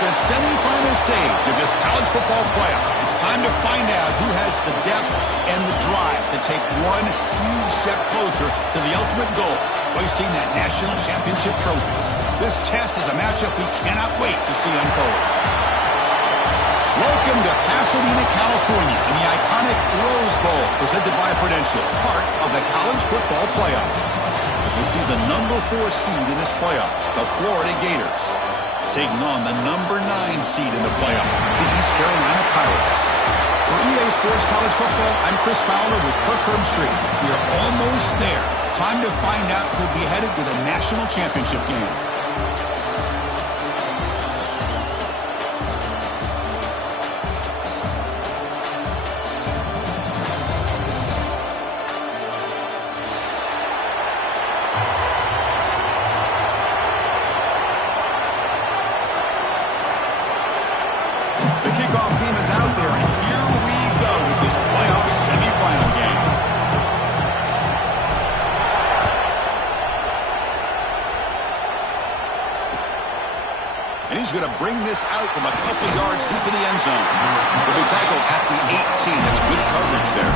the semifinal stage of this college football playoff. It's time to find out who has the depth and the drive to take one huge step closer to the ultimate goal, hoisting that national championship trophy. This test is a matchup we cannot wait to see unfold. Welcome to Pasadena, California, in the iconic Rose Bowl, presented by Prudential, part of the college football playoff. As we see the number 4 seed in this playoff, the Florida Gators, taking on the number 9 seed in the playoff, the East Carolina Pirates. For EA Sports College Football, I'm Chris Fowler with Kirk Herbstreit. We are almost there. Time to find out who'll be headed to the national championship game. Team is out there, and here we go with this playoff semifinal game. And he's going to bring this out from a couple yards deep in the end zone. He'll be tackled at the 18. That's good coverage there.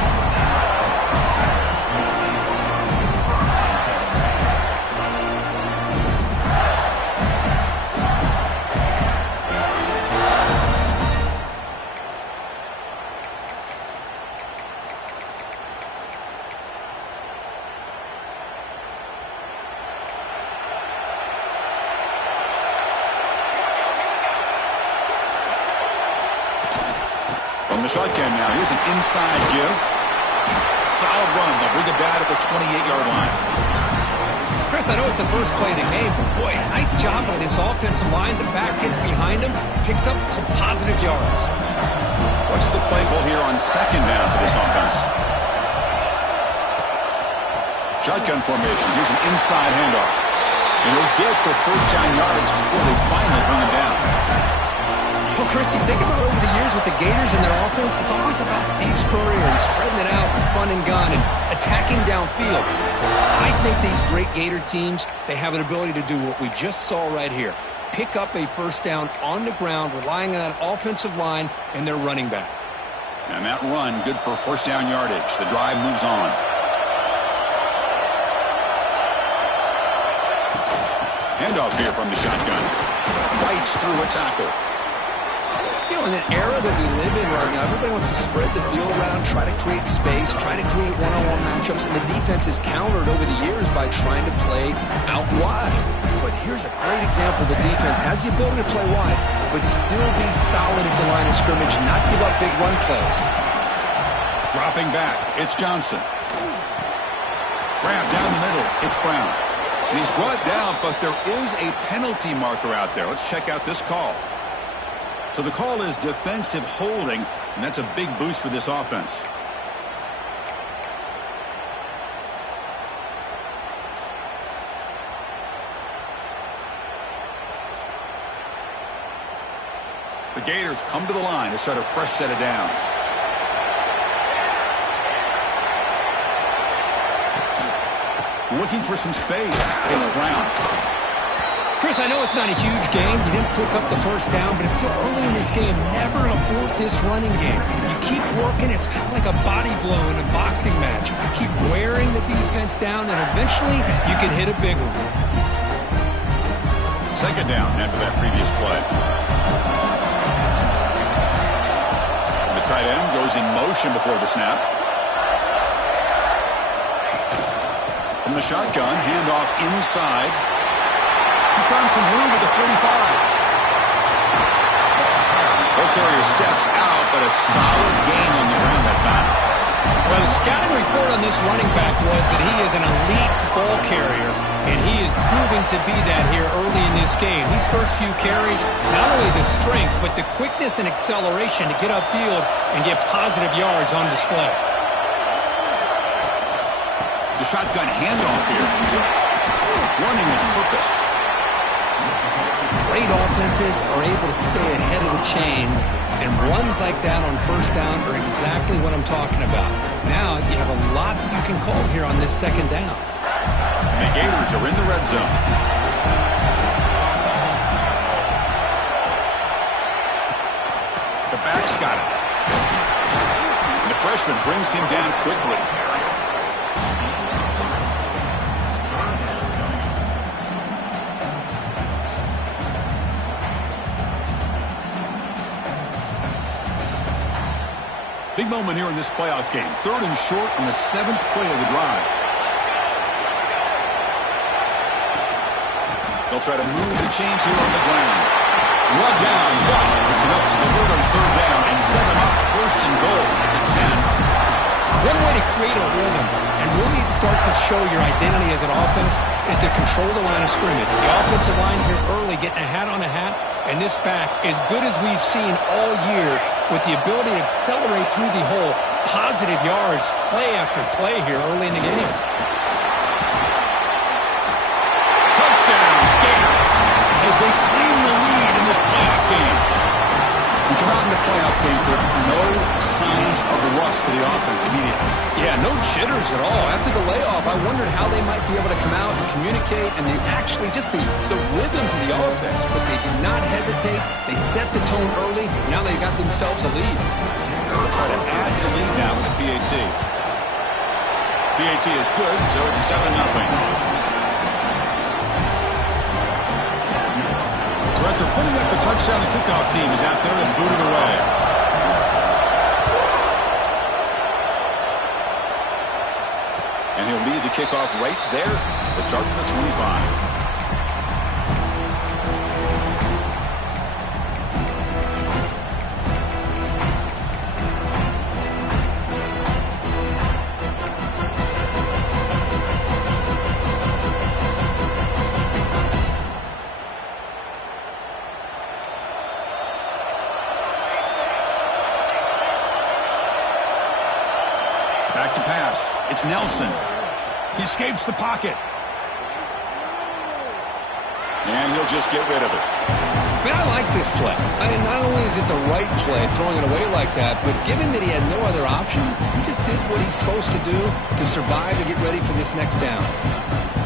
The shotgun now. Here's an inside give. Solid run. They'll bring it down at the 28-yard line. Chris, I know it's the first play of the game, but boy, nice job by this offensive line. The back gets behind him, picks up some positive yards. What's the play call here on second down for this offense? Shotgun formation. Here's an inside handoff. And he'll get the first down yards before they finally bring him down. Well, Chris, you think about over the years with the Gators and their offense, it's always about Steve Spurrier and spreading it out with fun and gun and attacking downfield. I think these great Gator teams, they have an ability to do what we just saw right here. Pick up a first down on the ground, relying on that offensive line and their running back. And that run, good for first down yardage. The drive moves on. Handoff here from the shotgun. Fights through a tackle. You know, in an era that we live in right now, everybody wants to spread the field around, try to create space, try to create one-on-one matchups, and the defense is countered over the years by trying to play out wide. But here's a great example. The defense has the ability to play wide, but still be solid at the line of scrimmage, not give up big run plays. Dropping back, it's Johnson. Grab down the middle, it's Brown. And he's brought down, but there is a penalty marker out there. Let's check out this call. So the call is defensive holding, and that's a big boost for this offense. The Gators come to the line to start a fresh set of downs. Looking for some space. It's Brown. Chris, I know it's not a huge game. You didn't pick up the first down, but it's still early in this game. Never abort this running game. You keep working. It's kind of like a body blow in a boxing match. You keep wearing the defense down, and eventually you can hit a big one. Second down after that previous play. The tight end goes in motion before the snap. From the shotgun, handoff inside. He's found some room at the 45. Ball carrier steps out, but a solid gain on the ground that time. Well, the scouting report on this running back was that he is an elite ball carrier, and he is proving to be that here early in this game. These first few carries, not only the strength, but the quickness and acceleration to get upfield and get positive yards on display. The shotgun handoff here. Running with purpose. Great offenses are able to stay ahead of the chains, and runs like that on first down are exactly what I'm talking about. Now you have a lot that you can call here on this second down. The Gators are in the red zone. back's got it. And the freshman brings him down quickly. Big moment here in this playoff game. 3rd and short on the 7th play of the drive. They'll try to move the chains here on the ground. Run down, but it's enough to convert on 3rd down and set them up 1st and goal at the 10. One way to create a rhythm and really start to show your identity as an offense is to control the line of scrimmage. The offensive line here early getting a hat on a hat, and this back, as good as we've seen all year, with the ability to accelerate through the hole, positive yards, play after play here early in the game. Touchdown, Gators, as they claim the lead in this playoff game. We come out in the playoff game for no signs of rust for the offense immediately. Yeah, no jitters at all. After the layoff, I wondered how they might be able to come out and communicate, and they actually just the rhythm to the offense, but they did not hesitate. They set the tone early. Now they got themselves a lead. They'll try to add the lead now with the PAT. PAT is good, so it's 7-0. So after putting up a touchdown, the kickoff team is out there and booted away. And he'll lead the kickoff right there to start from the 25. Back to pass. It's Nelson. He escapes the pocket. And he'll just get rid of it. Man, I like this play. I mean, not only is it the right play, throwing it away like that, but given that he had no other option, he just did what he's supposed to do to survive and get ready for this next down.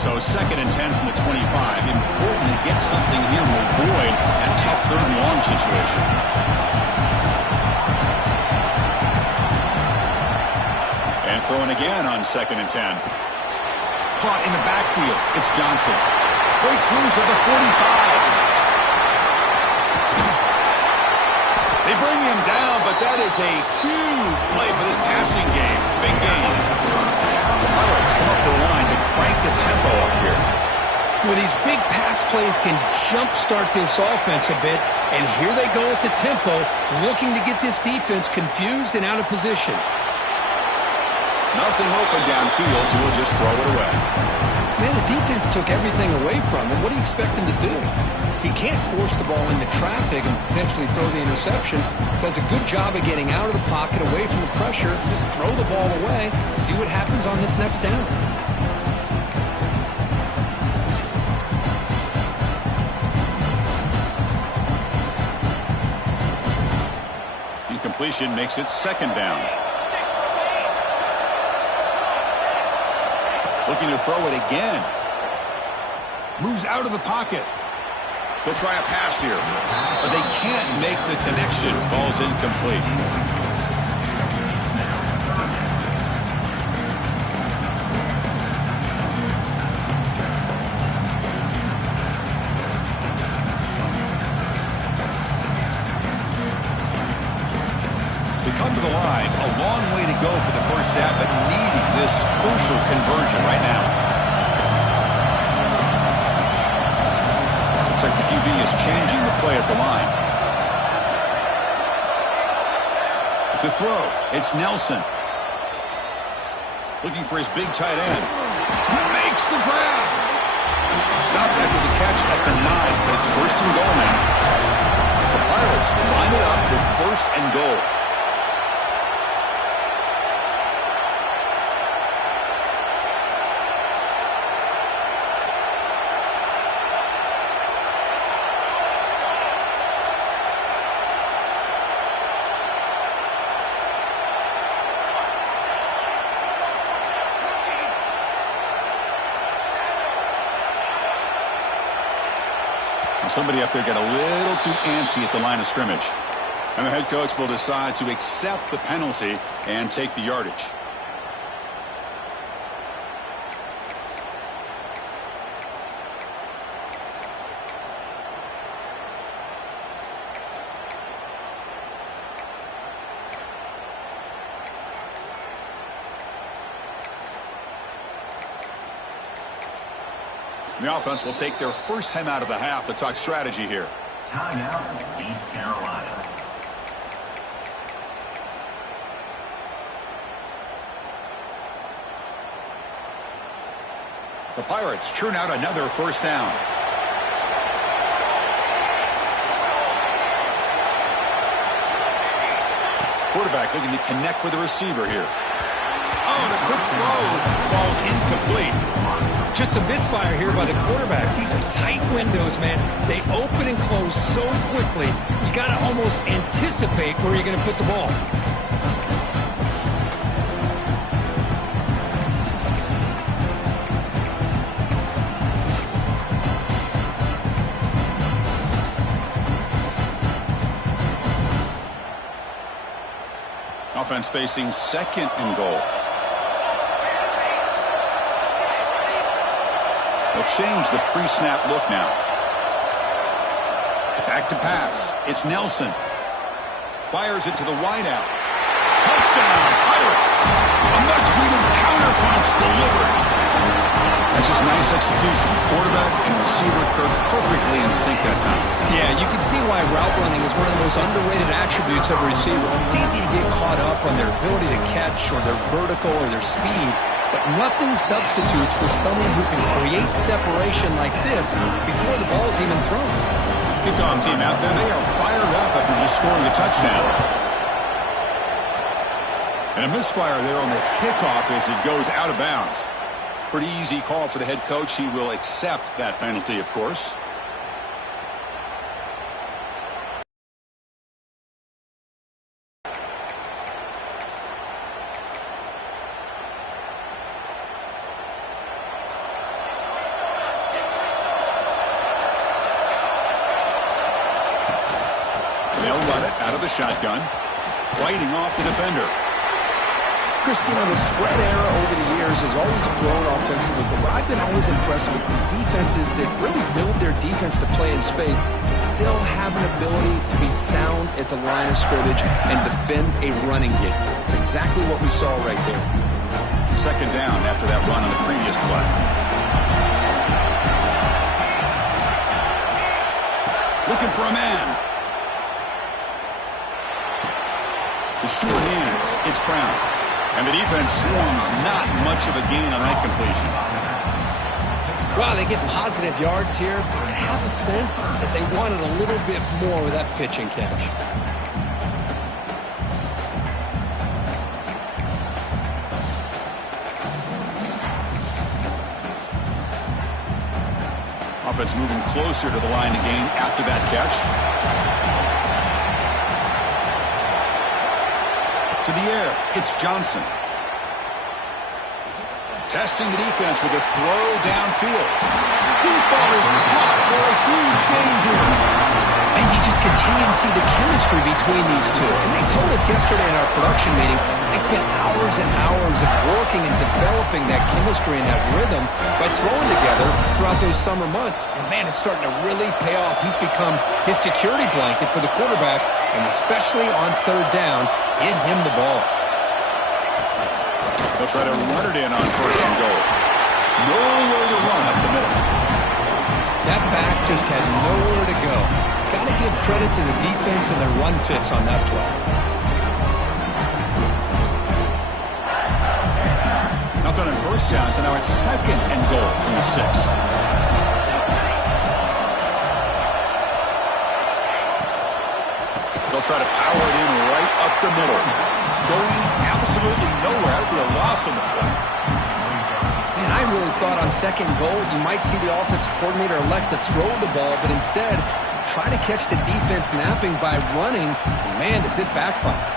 So 2nd and 10 from the 25. Important to get something here to avoid that tough 3rd and long situation. And throwing again on 2nd and 10. Caught in the backfield. It's Johnson. Breaks loose at the 45. They bring him down, but that is a huge play for this passing game. Big game. The Pirates come up to the line to crank the tempo up here. Well, these big pass plays can jumpstart this offense a bit, and here they go with the tempo, looking to get this defense confused and out of position. Nothing open downfield, so we'll just throw it away. Man, the defense took everything away from him. What do you expect him to do? He can't force the ball into traffic and potentially throw the interception. Does a good job of getting out of the pocket, away from the pressure. Just throw the ball away. See what happens on this next down. Incompletion makes it 2nd down. Looking to throw it again. Moves out of the pocket. They'll try a pass here, but they can't make the connection. Ball's incomplete. They come to the line, a long way to go for the first half, but needing this crucial conversion right now. Looks like the QB is changing the play at the line. To throw, it's Nelson. Looking for his big tight end. He makes the grab. Stopped after the catch at the 9, but it's 1st and goal now. The Pirates line it up with 1st and goal. Somebody up there got a little too antsy at the line of scrimmage. And the head coach will decide to accept the penalty and take the yardage. The offense will take their first time out of the half to talk strategy here. Timeout, East Carolina. The Pirates churn out another first down. Quarterback looking to connect with the receiver here. Oh, the quick throw falls incomplete. Just a misfire here by the quarterback. These are tight windows, man. They open and close so quickly. You got to almost anticipate where you're going to put the ball. Offense facing second and goal. They'll change the pre-snap look now. Back to pass. It's Nelson. Fires it to the wideout. Touchdown, Pirates! A much-needed counterpunch delivered. That's just nice execution. Quarterback and receiver Kirk perfectly in sync that time. Yeah, you can see why route running is one of the most underrated attributes of a receiver. It's easy to get caught up on their ability to catch or their vertical or their speed, but nothing substitutes for someone who can create separation like this before the ball's even thrown. Kickoff team out there, they are fired up after just scoring a touchdown. And a misfire there on the kickoff as it goes out of bounds. Pretty easy call for the head coach. He will accept that penalty, of course. They'll run it out of the shotgun, fighting off the defender. Christine, the spread era over the years has always grown offensively, but what I've been always impressed with defenses that really build their defense to play in space still have an ability to be sound at the line of scrimmage and defend a running game. It's exactly what we saw right there. Second down after that run on the previous play. Looking for a man. The short hands. It's Brown. And the defense swarms not much of a gain on that completion. Wow, they get positive yards here. I have a sense that they wanted a little bit more with that pitch and catch. Offense moving closer to the line to gain after that catch. To the air, it's Johnson. Testing the defense with a throw downfield. Deep ball is caught for a huge gain here. And you just continue to see the chemistry between these two. And they told us yesterday in our production meeting, they spent hours and hours of working and developing that chemistry and that rhythm by throwing together throughout those summer months. And, man, it's starting to really pay off. He's become his security blanket for the quarterback, and especially on third down, get him the ball. They'll try to run it in on first and goal. Nowhere to run up the middle. That back just had nowhere to go. Got to give credit to the defense and their run fits on that play. Nothing on first down, so now it's second and goal from the 6. They'll try to power it in right up the middle. Going absolutely nowhere. That would be a loss on the play. Man, I really thought on second goal you might see the offensive coordinator elect to throw the ball, but instead try to catch the defense napping by running. And man, does it backfire.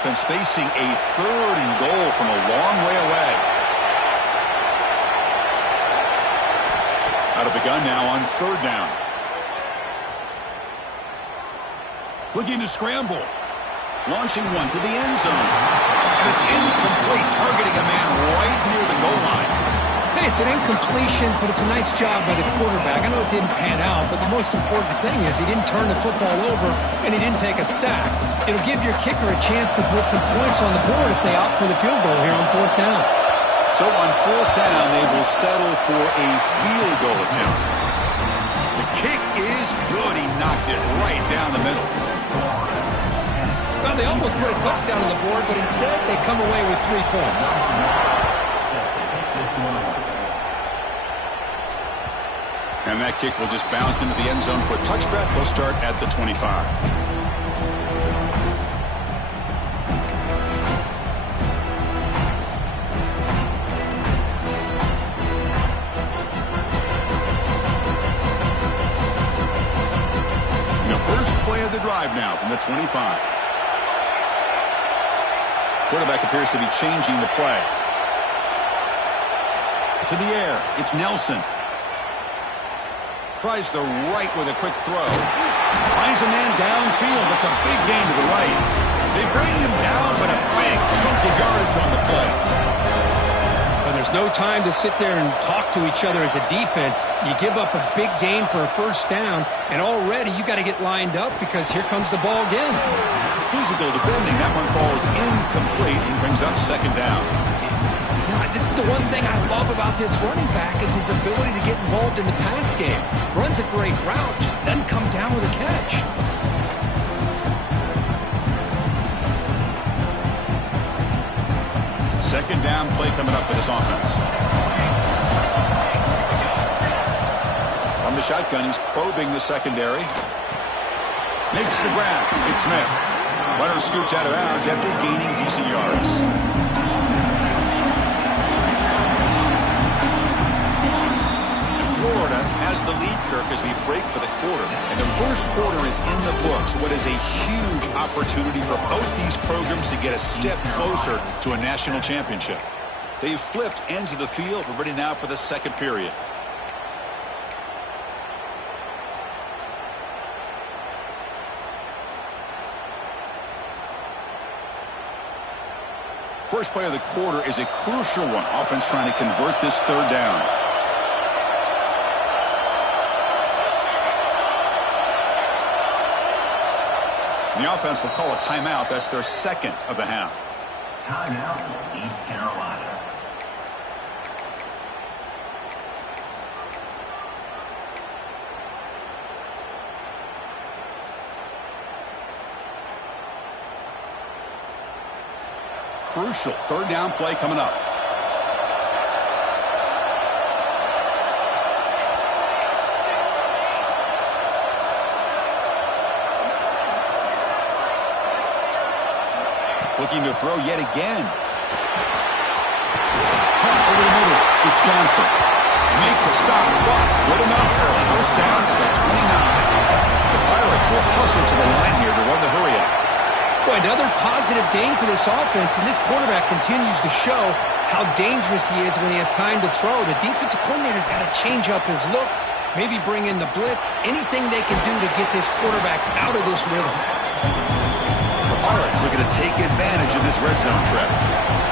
offense facing a 3rd and goal from a long way away. Out of the gun now on 3rd down. Looking to scramble. Launching one to the end zone. And it's incomplete, targeting a man right near the goal line. Hey, it's an incompletion, but it's a nice job by the quarterback. I know it didn't pan out, but the most important thing is he didn't turn the football over and he didn't take a sack. It'll give your kicker a chance to put some points on the board if they opt for the field goal here on 4th down. So on 4th down, they will settle for a field goal attempt. The kick is good. He knocked it right down the middle. Well, they almost put a touchdown on the board, but instead they come away with 3 points. And that kick will just bounce into the end zone for a touchback. They'll start at the 25. First play of the drive now from the 25. Quarterback appears to be changing the play. To the air, it's Nelson. Tries the right with a quick throw. Finds a man downfield. That's a big gain to the right. They bring him down, but a big chunk of yardage on the play. Well, there's no time to sit there and talk to each other as a defense. You give up a big gain for a 1st down, and already you got to get lined up because here comes the ball again. Physical defending. That one falls incomplete and brings up 2nd down. You know, this is the one thing I love about this running back is his ability to get involved in the pass game. Runs a great route, just doesn't come down with a catch. Second down play coming up for this offense. From the shotgun, he's probing the secondary. Makes the grab. It's Smith. Runner scoots out of bounds after gaining decent yards. Florida has the lead, Kirk, as we break for the quarter. And the first quarter is in the books. What is a huge opportunity for both these programs to get a step closer to a national championship. They've flipped ends of the field. We're ready now for the 2nd period. First play of the quarter is a crucial one. Offense trying to convert this 3rd down. The offense will call a timeout. That's their 2nd of the half. Timeout, East Carolina. Crucial 3rd down play coming up. Looking to throw yet again. Over the middle. It's Johnson. Make the stop. Put him out for a 1st down at the 29. The Pirates will hustle to the line here to run the hurry up. Boy, another positive game for this offense, and this quarterback continues to show how dangerous he is when he has time to throw. The defensive coordinator's got to change up his looks, maybe bring in the blitz, anything they can do to get this quarterback out of this rhythm. Pirates looking to take advantage of this red zone trap.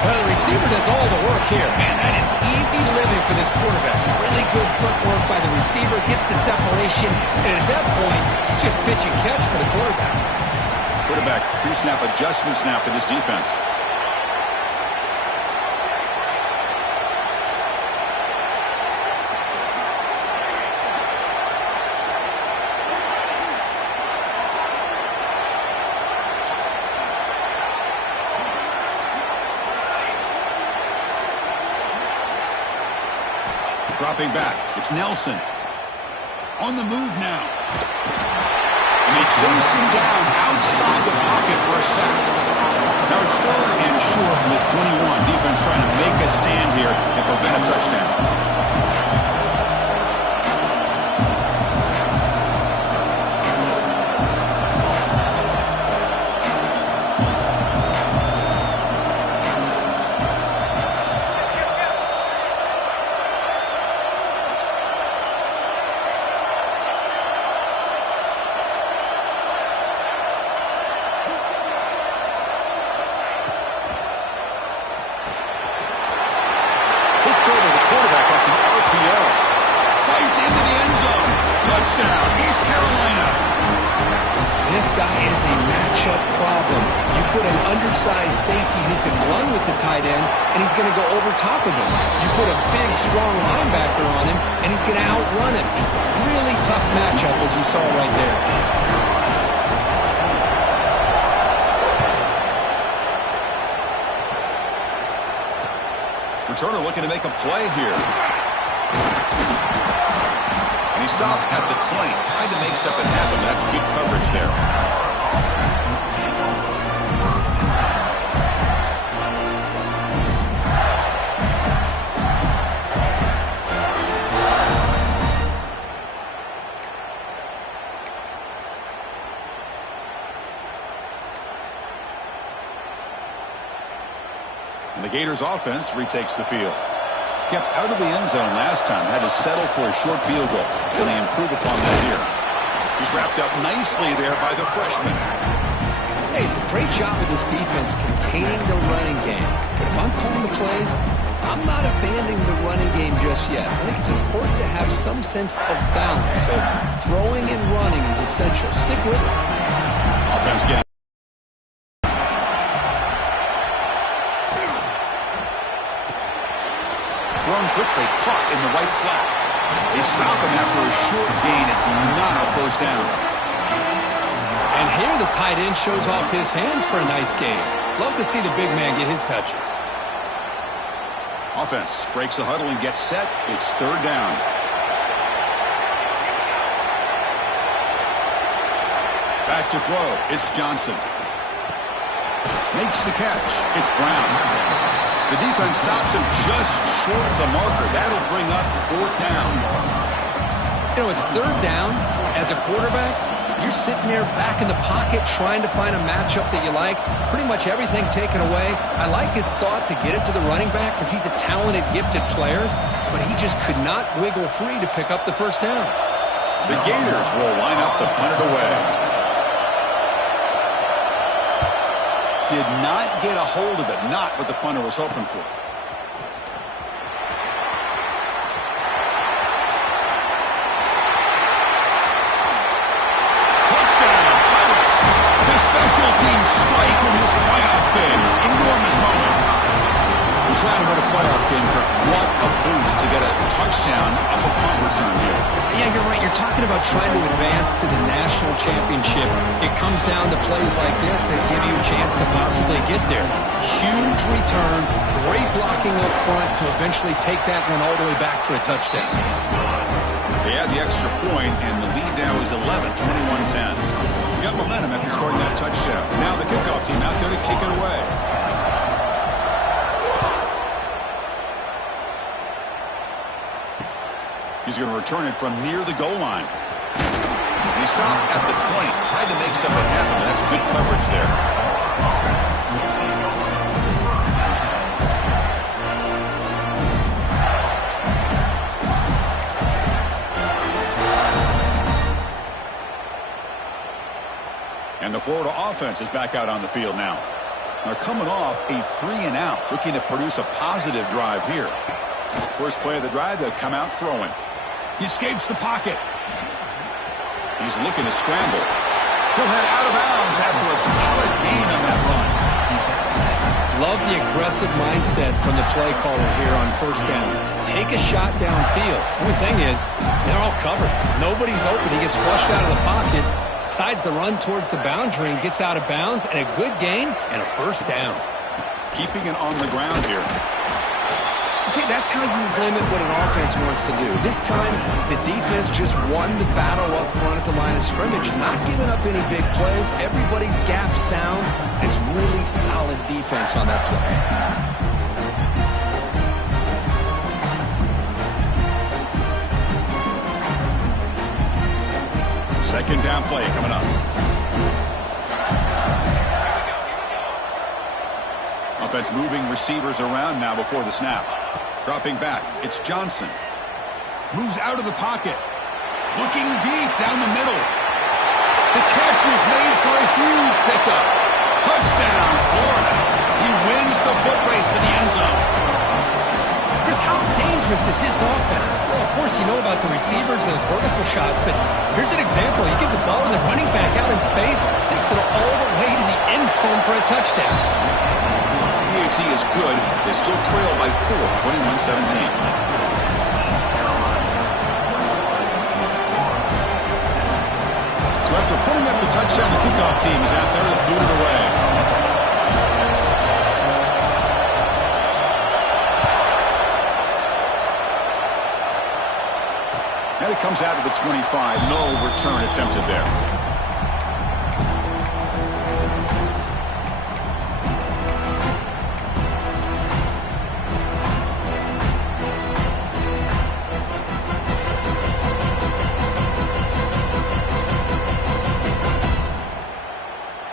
Well, the receiver does all the work here. Man, that is easy living for this quarterback. Really good footwork by the receiver, gets the separation, and at that point, it's just pitch and catch for the quarterback. Quarterback pre-snap adjustments now for this defense. Dropping back. It's Nelson. On the move now. And they chase him down outside the pocket for a sack. Now it's 3rd and short from the 21. Defense trying to make a stand here and prevent a touchdown. Touchdown, East Carolina. This guy is a matchup problem. You put an undersized safety who can run with the tight end, and he's going to go over top of him. You put a big, strong linebacker on him, and he's going to outrun him. Just a really tough matchup, as you saw right there. Returner looking to make a play here. And he stopped at the 20, trying to make something happen. That's good coverage there. And the Gators offense retakes the field. Kept out of the end zone last time. Had to settle for a short field goal. Can they improve upon that here? He's wrapped up nicely there by the freshman. Hey, it's a great job of this defense containing the running game. But if I'm calling the plays, I'm not abandoning the running game just yet. I think it's important to have some sense of balance. So throwing and running is essential. Stick with it. Offense getting thrown quickly, caught in the right flat. They stop him after a short gain. It's not a first down. And here the tight end shows off his hands for a nice gain. Love to see the big man get his touches. Offense breaks the huddle and gets set. It's third down. Back to throw. It's Johnson. Makes the catch. It's Brown. The defense stops him just short of the marker. That'll bring up fourth down. You know, it's third down. As a quarterback, you're sitting there back in the pocket trying to find a matchup that you like. Pretty much everything taken away. I like his thought to get it to the running back because he's a talented, gifted player, but he just could not wiggle free to pick up the first down. The Gators will line up to punt it away. Did not get a hold of it. Not what the punter was hoping for. Touchdown, Pirates. The special teams strike in this playoff game. Enormous moment. We're trying to win a playoff game, Kirk. What a boost to get a touchdown off a punt return here. Yeah, you're right. You're talking about trying to advance to the national championship. It comes down to plays like this that give you a chance to possibly get there. Huge return, great blocking up front to eventually take that one all the way back for a touchdown. They add the extra point, and the lead now is 11, 21-10. You got momentum after scoring that touchdown. Now the kickoff team out there to kick it away. He's going to return it from near the goal line. And he stopped at the 20, tried to make something happen. That's good coverage there. And the Florida offense is back out on the field now. They're coming off a 3-and-out, looking to produce a positive drive here. First play of the drive, they'll come out throwing. He escapes the pocket. He's looking to scramble. He'll head out of bounds after a solid gain on that run. Love the aggressive mindset from the play caller here on first down. Take a shot downfield. Only thing is, they're all covered. Nobody's open. He gets flushed out of the pocket, decides to run towards the boundary and gets out of bounds, and a good gain and a first down. Keeping it on the ground here. See, that's how you limit what an offense wants to do. This time, the defense just won the battle up front at the line of scrimmage, not giving up any big plays. Everybody's gap sound. It's really solid defense on that play. Second down play coming up. Offense moving receivers around now before the snap. Dropping back, it's Johnson. Moves out of the pocket. Looking deep down the middle. The catch is made for a huge pickup. Touchdown, Florida. He wins the foot race to the end zone. Chris, how dangerous dangerous is this offense? Well, of course, you know about the receivers, those vertical shots, but here's an example. You give the ball to the running back out in space, takes it all the way to the end zone for a touchdown. PAT is good. They still trail by 4, 21-17. So after putting up the touchdown, the kickoff team is out there to boot it away. And it comes out to the 25. No return attempted there.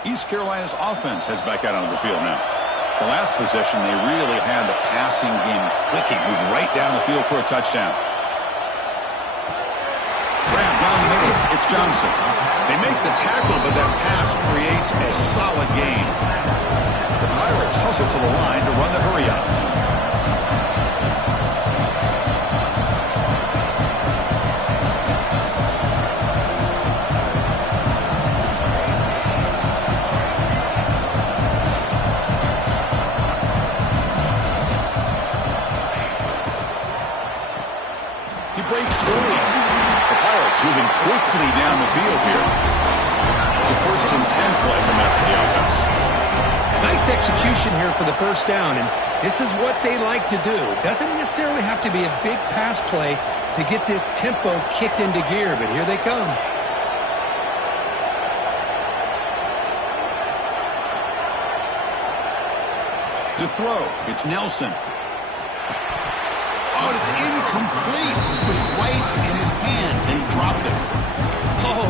East Carolina's offense heads back out onto the field now. The last possession, they really had the passing game clicking, moving right down the field for a touchdown. Grab down the middle. It's Johnson. They make the tackle, but that pass creates a solid gain. The Pirates hustle to the line to run the hurry up. Breaks through. The Pirates moving quickly down the field here. It's a 1st and 10 play coming up for the offense. Nice execution here for the first down, and this is what they like to do. Doesn't necessarily have to be a big pass play to get this tempo kicked into gear, but here they come. To throw, it's Nelson. Oh, it's incomplete. It was right in his hands, and he dropped it. Oh,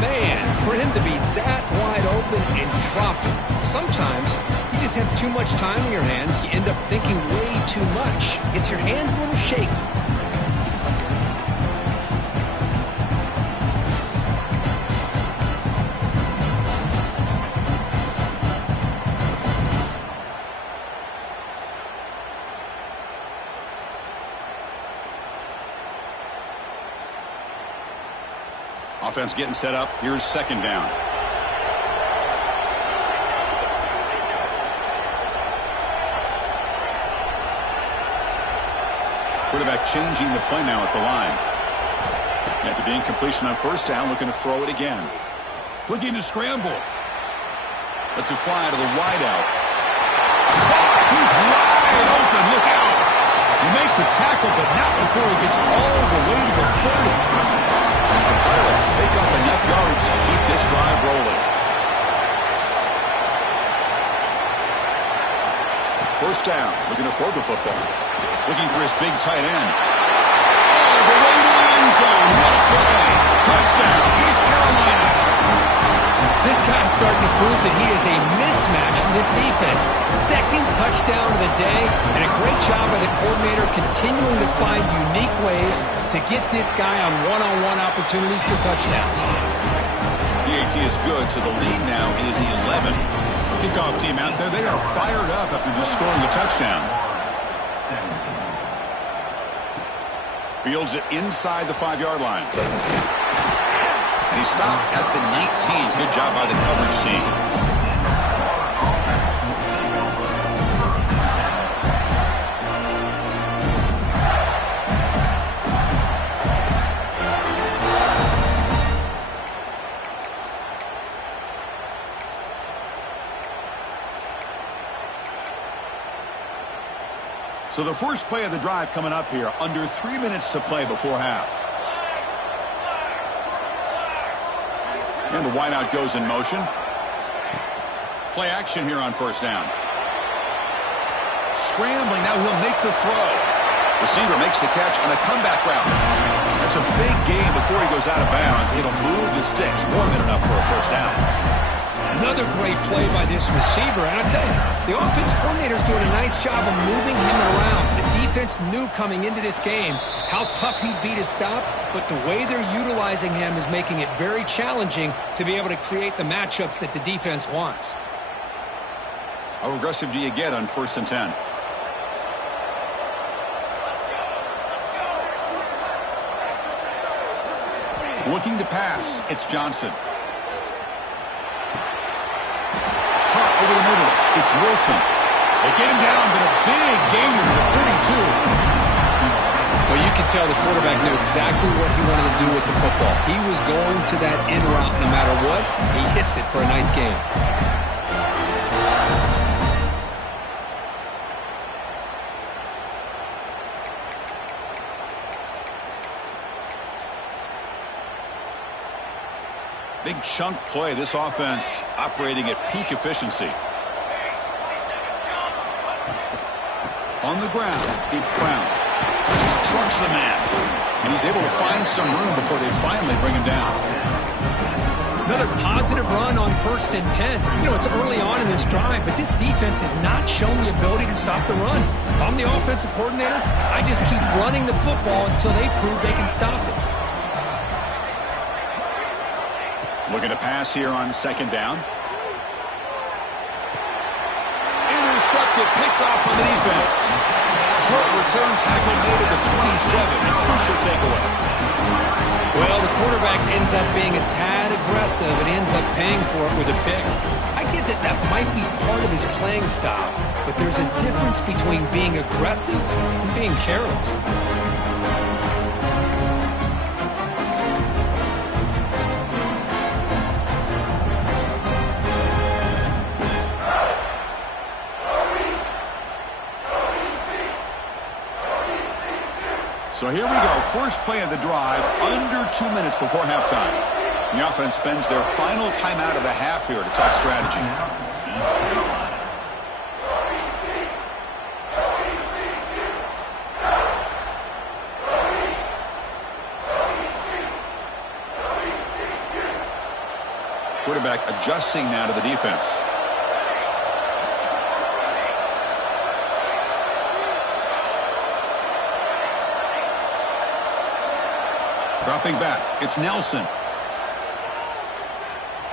man. For him to be that wide open and drop it. Sometimes you just have too much time in your hands. You end up thinking way too much. Gets your hands a little shaky. Offense getting set up. Here's 2nd down. Quarterback changing the play now at the line. After the incompletion on 1st down, looking to throw it again. Looking to scramble. Lets it fly to the wideout. He's wide open. Look out. You make the tackle, but not before he gets all the way to the 30. The Pirates pick up enough yards to keep this drive rolling. 1st down, looking to throw the football. Looking for his big tight end. All the way to the end zone. What a play. Touchdown, East Carolina. This guy's starting to prove that he is a mismatch for this defense. 2nd touchdown of the day, and a great job by the coordinator continuing to find unique ways to get this guy on one-on-one opportunities for touchdowns. PAT is good, so the lead now is 11. Kickoff team out there, they are fired up after just scoring a touchdown. Fields it inside the 5-yard line. And he stopped at the 19. Good job by the coverage team. So the first play of the drive coming up here, under 3 minutes to play before half. And the wideout goes in motion. Play action here on 1st down. Scrambling, now he'll make the throw. Receiver makes the catch on a comeback route. That's a big gain before he goes out of bounds. It'll move the sticks, more than enough for a 1st down. Another great play by this receiver. And I tell you, the offense coordinator's doing a nice job of moving him around. The defense knew coming into this game how tough he'd be to stop, but the way they're utilizing him is making it very challenging to be able to create the matchups that the defense wants. How aggressive do you get on 1st and 10? Looking to pass. It's Johnson. Caught over the middle. It's Wilson. They get him down, but a big gainer to the 42. Well, you can tell the quarterback knew exactly what he wanted to do with the football. He was going to that in route no matter what. He hits it for a nice gain. Big chunk play. This offense operating at peak efficiency. On the ground, it's Brown. He trucks the man. And he's able to find some room before they finally bring him down. Another positive run on 1st and 10. You know, it's early on in this drive, but this defense has not shown the ability to stop the run. If I'm the offensive coordinator, I just keep running the football until they prove they can stop it. Looking to pass here on 2nd down. Intercepted, picked off on the defense. Short return tackle made at the 27. Crucial takeaway. Well, the quarterback ends up being a tad aggressive and ends up paying for it with a pick. I get that that might be part of his playing style, but there's a difference between being aggressive and being careless. So here we go. First play of the drive, under 2 minutes before halftime. The offense spends their final timeout of the half here to talk strategy. Quarterback adjusting now to the defense. Dropping back, it's Nelson.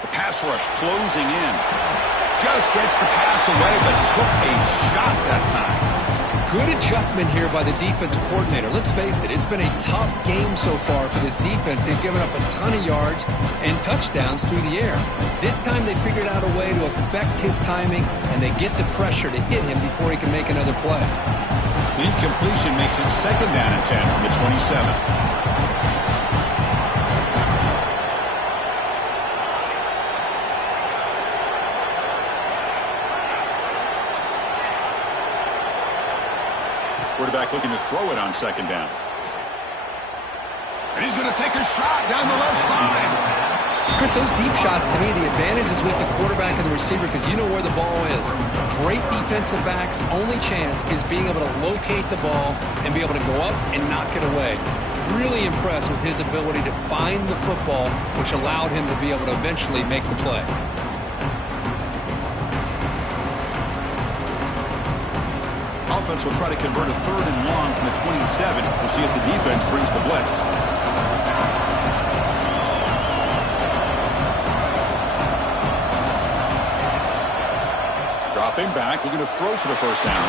The pass rush closing in. Just gets the pass away, but took a shot that time. Good adjustment here by the defensive coordinator. Let's face it, it's been a tough game so far for this defense. They've given up a ton of yards and touchdowns through the air. This time they figured out a way to affect his timing, and they get the pressure to hit him before he can make another play. The incompletion makes it 2nd down and 10 from the 27. Quarterback looking to throw it on 2nd down. And he's going to take a shot down the left side. Chris, those deep shots, to me, the advantage is with the quarterback and the receiver because you know where the ball is. Great defensive backs' only chance is being able to locate the ball and be able to go up and knock it away. Really impressed with his ability to find the football, which allowed him to be able to eventually make the play. Offense will try to convert a 3rd and long from the 27. We'll see if the defense brings the blitz. Dropping back, looking to throw for the 1st down.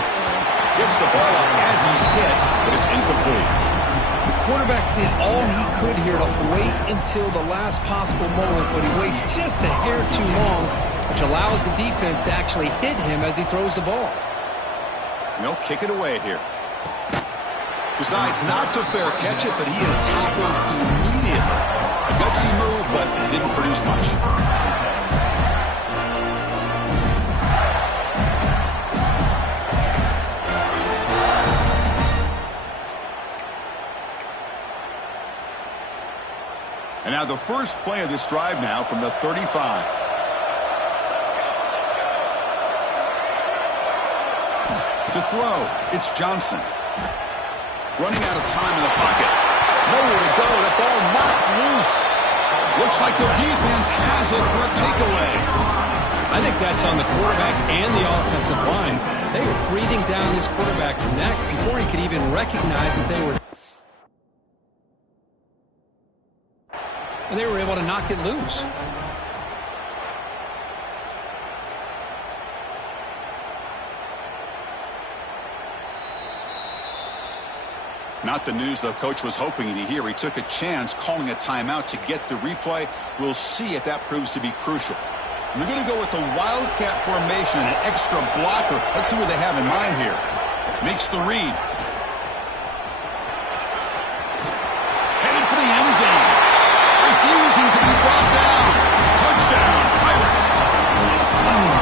Gets the ball up as he's hit, but it's incomplete. The quarterback did all he could here to wait until the last possible moment, but he waits just a hair too long, which allows the defense to actually hit him as he throws the ball. They'll kick it away here. Decides not to fair catch it, but he is tackled immediately. A gutsy move, but didn't produce much. And now the first play of this drive now from the 35. To throw, it's Johnson. Running out of time in the pocket. Nowhere to go. The ball knocked loose. Looks like the defense has it for a takeaway. I think that's on the quarterback and the offensive line. They were breathing down this quarterback's neck before he could even recognize that they were. And they were able to knock it loose. Not the news the coach was hoping to hear. He took a chance calling a timeout to get the replay. We'll see if that proves to be crucial. We're going to go with the Wildcat formation and an extra blocker. Let's see what they have in mind here. Makes the read. Headed for the end zone. Refusing to be brought down. Touchdown, Pirates.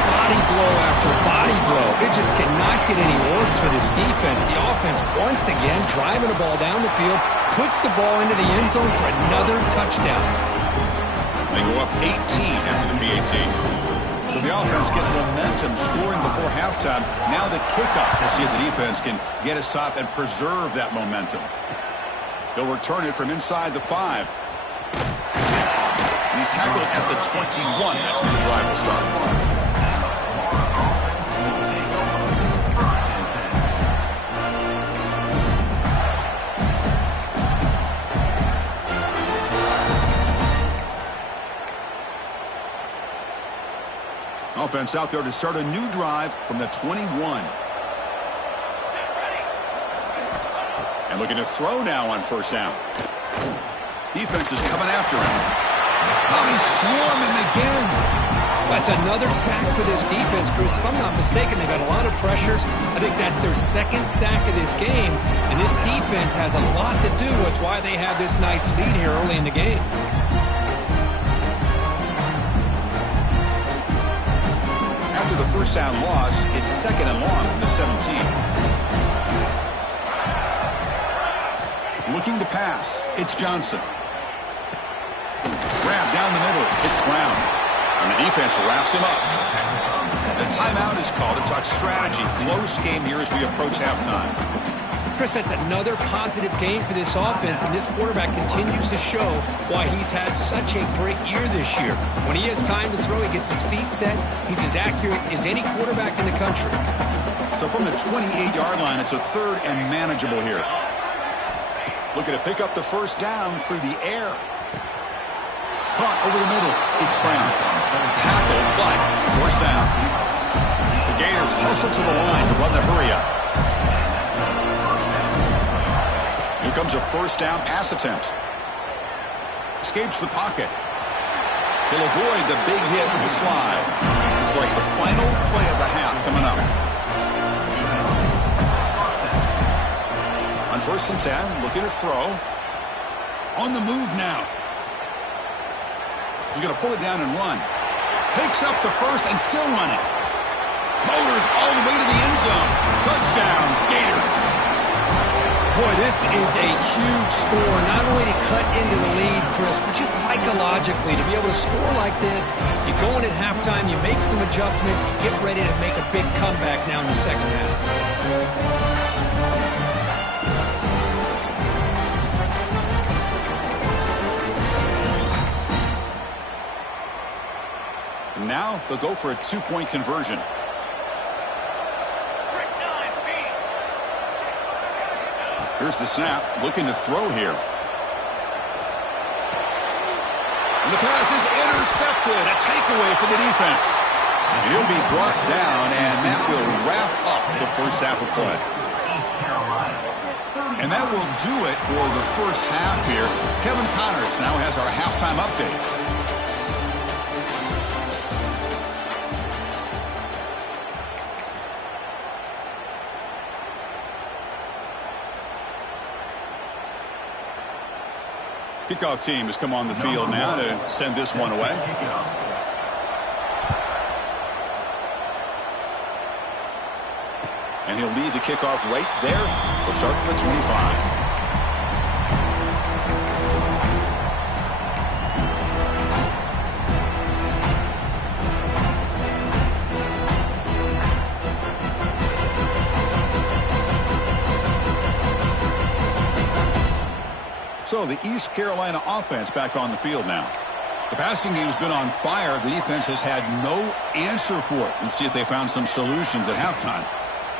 Body blow after body blow. It just cannot get any worse for this defense. The offense, once again, driving the ball down the field, puts the ball into the end zone for another touchdown. They go up 18 after the PAT. So the offense gets momentum scoring before halftime. Now the kickoff. We'll see if the defense can get a stop and preserve that momentum. They'll return it from inside the 5. And he's tackled at the 21. That's where the drive will start. Offense out there to start a new drive from the 21. And looking to throw now on first down. Defense is coming after him. Oh, he's swarming again. That's another sack for this defense, Chris. If I'm not mistaken, they've got a lot of pressures. I think that's their second sack of this game. And this defense has a lot to do with why they have this nice lead here early in the game. After the first down loss, it's second and long from the 17. Looking to pass, it's Johnson. Grab down the middle, it's Brown. And the defense wraps him up. The timeout is called to talk strategy. Close game here as we approach halftime. Chris, that's another positive game for this offense, and this quarterback continues to show why he's had such a great year this year. When he has time to throw, he gets his feet set. He's as accurate as any quarterback in the country. So from the 28-yard line, it's a third and manageable here. Looking to pick up the first down through the air. Caught over the middle. It's Brown. Tackled, but first down. The Gators hustle to the line to run the hurry-up. Here comes a first down pass attempt. Escapes the pocket. He'll avoid the big hit with the slide. It's like the final play of the half coming up. On first and 10, looking to throw. On the move now. He's going to pull it down and run. Picks up the first and still running. Motors all the way to the end zone. Touchdown, Gators. Boy, this is a huge score, not only to cut into the lead, Chris, but just psychologically to be able to score like this. You go in at halftime, you make some adjustments, you get ready to make a big comeback now in the second half. Now they'll go for a two-point conversion. Here's the snap, looking to throw here. And the pass is intercepted. A takeaway for the defense. He'll be brought down, and that will wrap up the first half of play. And that will do it for the first half here. Kevin Connors now has our halftime update. Kickoff team has come on the field now to send this one away. And he'll lead the kickoff right there. We'll start at the 25. So the East Carolina offense back on the field now. The passing game's been on fire. The defense has had no answer for it. Let's see if they found some solutions at halftime.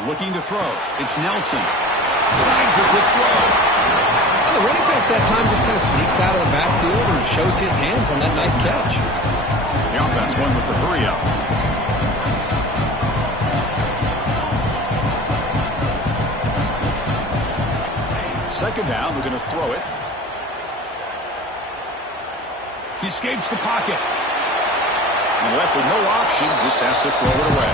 Looking to throw. It's Nelson. Snags a quick throw. Well, the running back that time just kind of sneaks out of the backfield and shows his hands on that nice catch. The offense going with the hurry-up. second down, we're going to throw it. He escapes the pocket. And left with no option, just has to throw it away.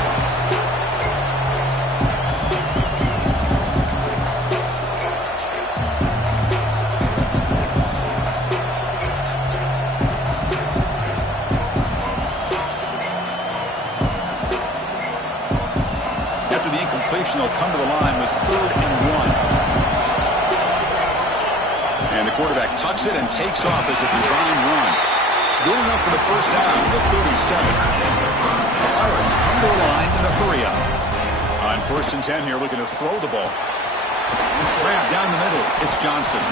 After the incompletion, they'll come to the line with 3rd and 1. And the quarterback tucks it and takes off as a design run. Good enough for the first down, the 37. The Pirates come to the line in a hurry up. On 1st and 10 here, looking to throw the ball. Grab down the middle. It's Johnson.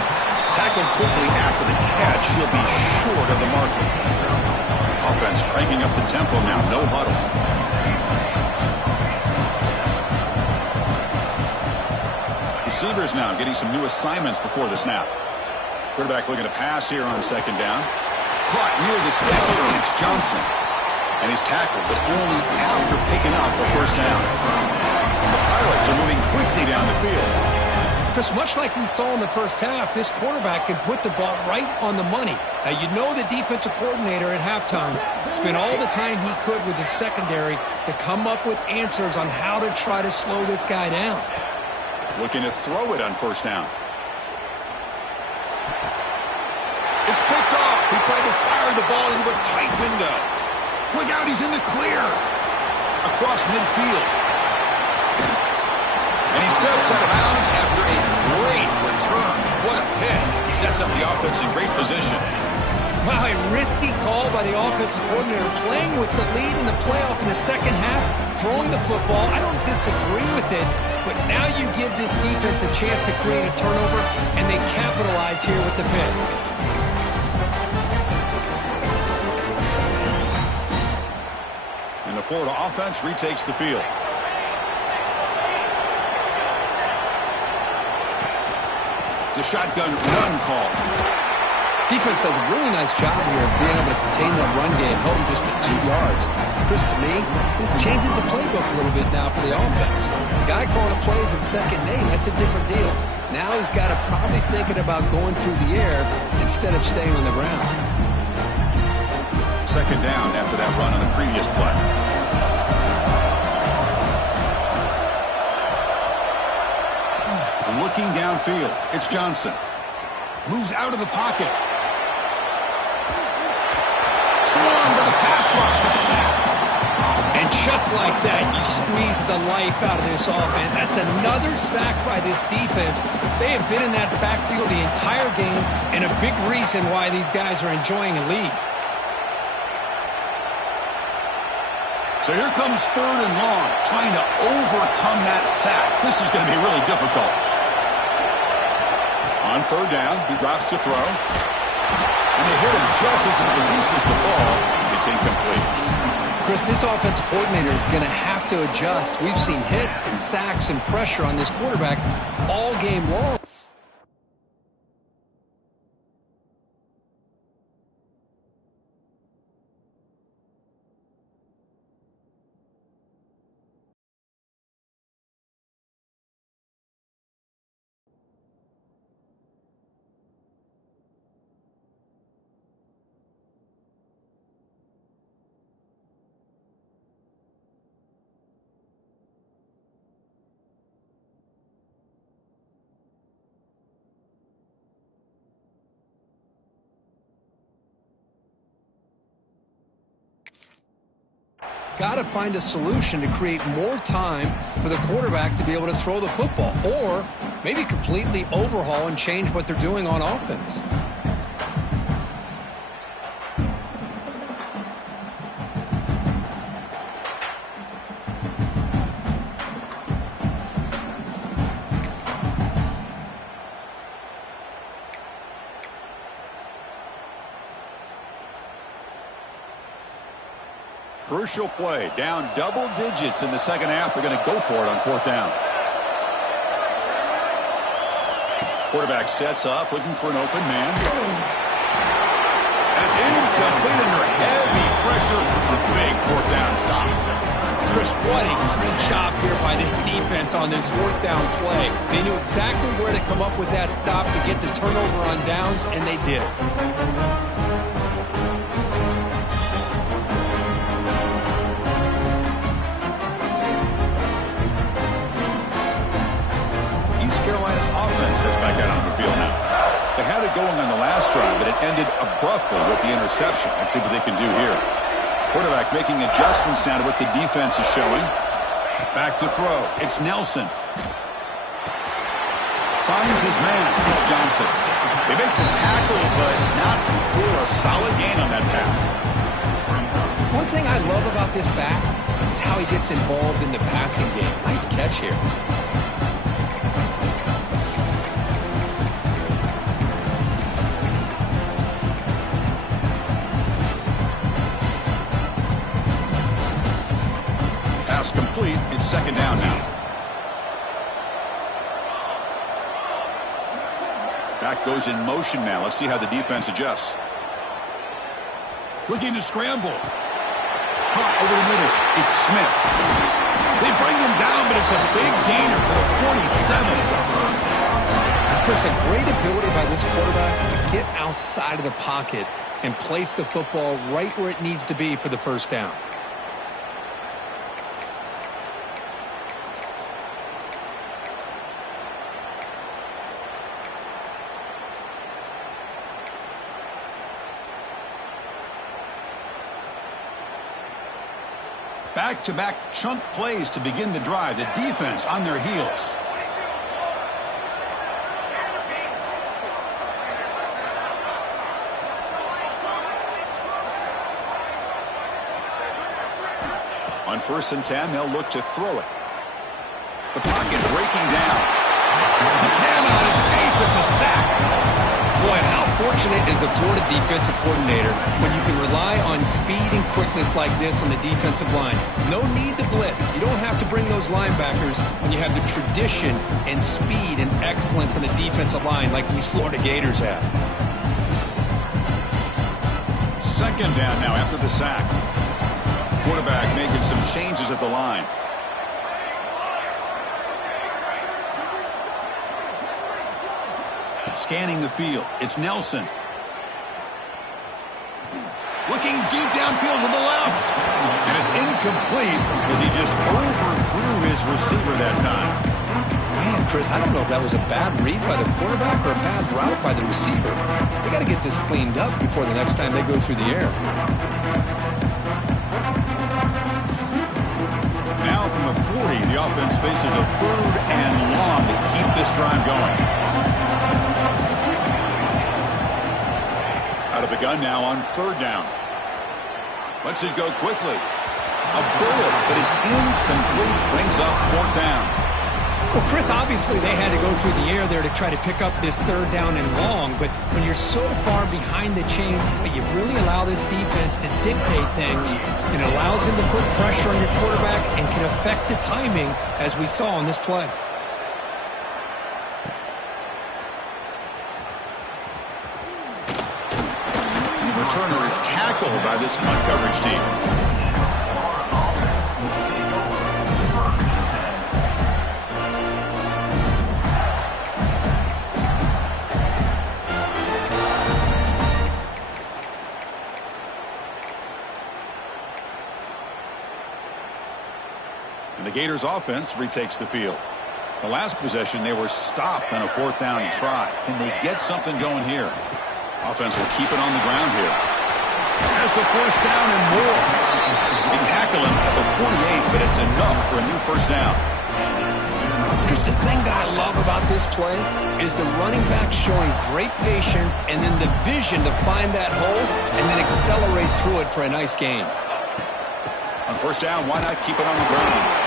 Tackled quickly after the catch. He'll be short of the marker. Offense cranking up the tempo now. No huddle. Receivers now getting some new assignments before the snap. Quarterback looking to pass here on 2nd down. Caught near the steps. It's Johnson. And he's tackled, but only after picking up the first down. The Pirates are moving quickly down the field. Chris, much like we saw in the first half, this quarterback can put the ball right on the money. Now, you know the defensive coordinator at halftime spent all the time he could with his secondary to come up with answers on how to try to slow this guy down. Looking to throw it on 1st down. It's picked off. He tried to fire the ball into a tight window. Look out, he's in the clear. Across midfield. And he steps out of bounds after a great return. What a hit. He sets up the offense in great position. Wow, a risky call by the offensive coordinator, playing with the lead in the playoff in the second half, throwing the football. I don't disagree with it, but now you give this defense a chance to create a turnover, and they capitalize here with the pick. And the Florida offense retakes the field. It's a shotgun run call. Defense does a really nice job here of being able to contain that run game, held him just at 2 yards. Chris, to me, this changes the playbook a little bit now for the offense. The guy calling the plays at 2nd and 8, that's a different deal. Now he's got to probably thinking about going through the air instead of staying on the ground. 2nd down after that run on the previous play. Looking downfield, it's Johnson. Moves out of the pocket. Swung to the pass rush, a sack. And just like that, you squeeze the life out of this offense. That's another sack by this defense. They have been in that backfield the entire game, and a big reason why these guys are enjoying a lead. So here comes 3rd and long, trying to overcome that sack. This is going to be really difficult. On 3rd down, he drops to throw. And they hit him just as he releases the ball. It's incomplete. Chris, this offensive coordinator is going to have to adjust. We've seen hits and sacks and pressure on this quarterback all game long. Got to find a solution to create more time for the quarterback to be able to throw the football, or maybe completely overhaul and change what they're doing on offense. Crucial play, down double digits in the second half. They're going to go for it on 4th down. Quarterback sets up, looking for an open man. And it's incomplete under heavy pressure. A big 4th down stop. Chris, what a great job here by this defense on this fourth down play. They knew exactly where to come up with that stop to get the turnover on downs, and they did it. East Carolina's offense has back out on the field now. They had it going on the last drive, but it ended abruptly with the interception. Let's see what they can do here. Quarterback making adjustments now to what the defense is showing. Back to throw. It's Nelson. Finds his man. It's Johnson. They make the tackle, but not for a solid gain on that pass. One thing I love about this back is how he gets involved in the passing game. Nice catch here. Complete. It's second down now. Back goes in motion now. Let's see how the defense adjusts. Looking to scramble. Caught over the middle. It's Smith. They bring him down, but it's a big gainer for the 47. Chris, a great ability by this quarterback to get outside of the pocket and place the football right where it needs to be for the first down. Back-to-back chunk plays to begin the drive. The defense on their heels. On 1st and 10, they'll look to throw it. The pocket breaking down. He cannot escape. It's a sack. Boy, how fortunate is the Florida defensive coordinator when you can rely on speed and quickness like this on the defensive line. No need to blitz. You don't have to bring those linebackers when you have the tradition and speed and excellence on the defensive line like these Florida Gators have. Second down now after the sack. Quarterback making some changes at the line. Scanning the field. It's Nelson. Looking deep downfield to the left. And it's incomplete as he just overthrew his receiver that time. Man, Chris, I don't know if that was a bad read by the quarterback or a bad route by the receiver. They got to get this cleaned up before the next time they go through the air. Now from the 40, the offense faces a 3rd and long to keep this drive going. Out of the gun now on 3rd down. Lets it go quickly. A bullet, but it's incomplete. Brings up 4th down. Well, Chris, obviously they had to go through the air there to try to pick up this 3rd down and long, but when you're so far behind the chains, boy, you really allow this defense to dictate things, and it allows them to put pressure on your quarterback and can affect the timing, as we saw on this play. Returner is tackled by this punt coverage team. And the Gators offense retakes the field. The last possession, they were stopped on a 4th down try. Can they get something going here? Offense will keep it on the ground here. Has the 1st down and more. They tackle him at the 48, but it's enough for a new 1st down. Chris, the thing that I love about this play is the running back showing great patience and then the vision to find that hole and then accelerate through it for a nice gain. On 1st down, why not keep it on the ground?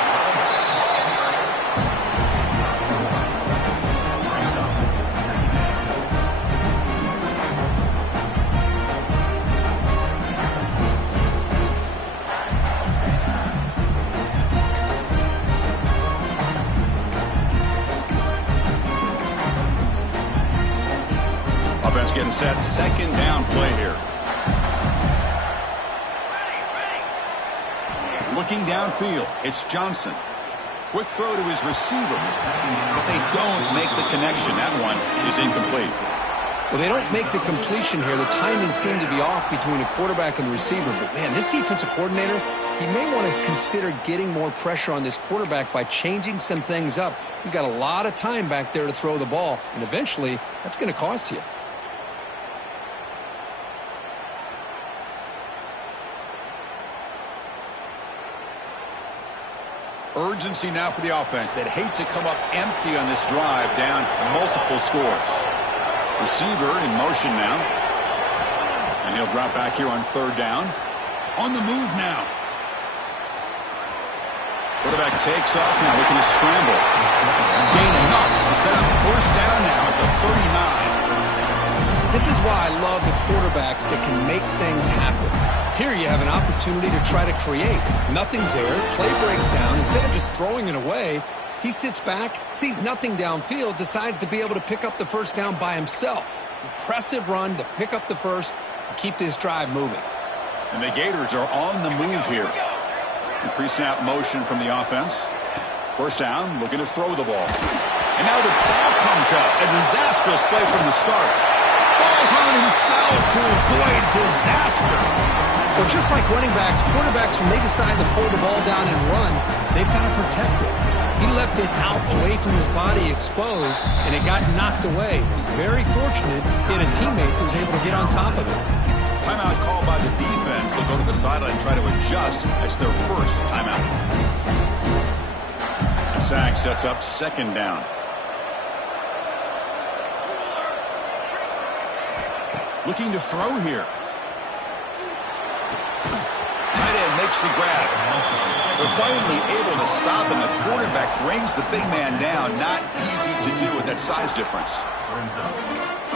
Offense getting set. 2nd down play here. Looking downfield, it's Johnson. Quick throw to his receiver, but they don't make the connection. That one is incomplete. Well, they don't make the completion here. The timing seemed to be off between the quarterback and the receiver. But, man, this defensive coordinator, he may want to consider getting more pressure on this quarterback by changing some things up. He's got a lot of time back there to throw the ball, and eventually that's going to cost you. Urgency now for the offense. They'd hate to come up empty on this drive, down multiple scores. Receiver in motion now. And he'll drop back here on third down. On the move now. Quarterback takes off now, looking to scramble. Gain enough to set up first down now at the 39. This is why I love the quarterbacks that can make things happen. Here you have an opportunity to try to create. Nothing's there. Play breaks down. Instead of just throwing it away, he sits back, sees nothing downfield, decides to be able to pick up the first down by himself. Impressive run to pick up the first and keep this drive moving. And the Gators are on the move here. In pre-snap motion from the offense. First down, looking to throw the ball. And now the ball comes out. A disastrous play from the start. Ball's on himself to avoid disaster. Well, just like running backs, quarterbacks, when they decide to pull the ball down and run, they've got to protect it. He left it out away from his body exposed, and it got knocked away. He's very fortunate he had a teammate who was able to get on top of it. Timeout called by the defense. They'll go to the sideline and try to adjust. That's their first timeout. And Sack sets up second down. Looking to throw here. Tight end makes the grab. They're finally able to stop him. The quarterback brings the big man down. Not easy to do with that size difference.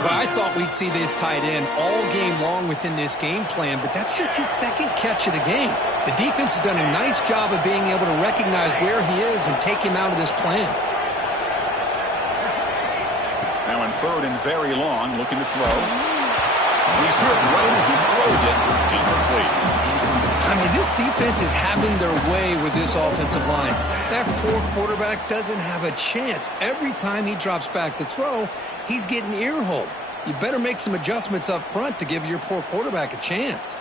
Well, I thought we'd see this tight end all game long within this game plan, but that's just his second catch of the game. The defense has done a nice job of being able to recognize where he is and take him out of this plan. Now in third and very long, looking to throw. He's hit right as he throws it. Incomplete. I mean, this defense is having their way with this offensive line. That poor quarterback doesn't have a chance. Every time he drops back to throw, he's getting ear-holed. You better make some adjustments up front to give your poor quarterback a chance.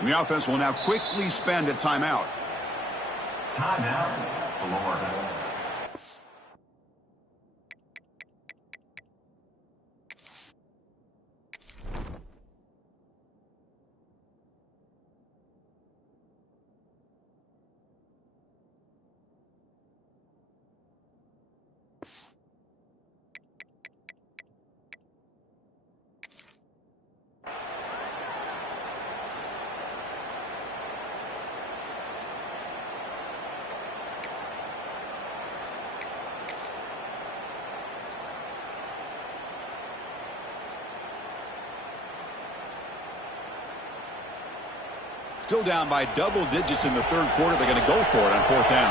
And the offense will now quickly spend a timeout. Timeout, Florida. Still down by double digits in the third quarter. They're going to go for it on fourth down.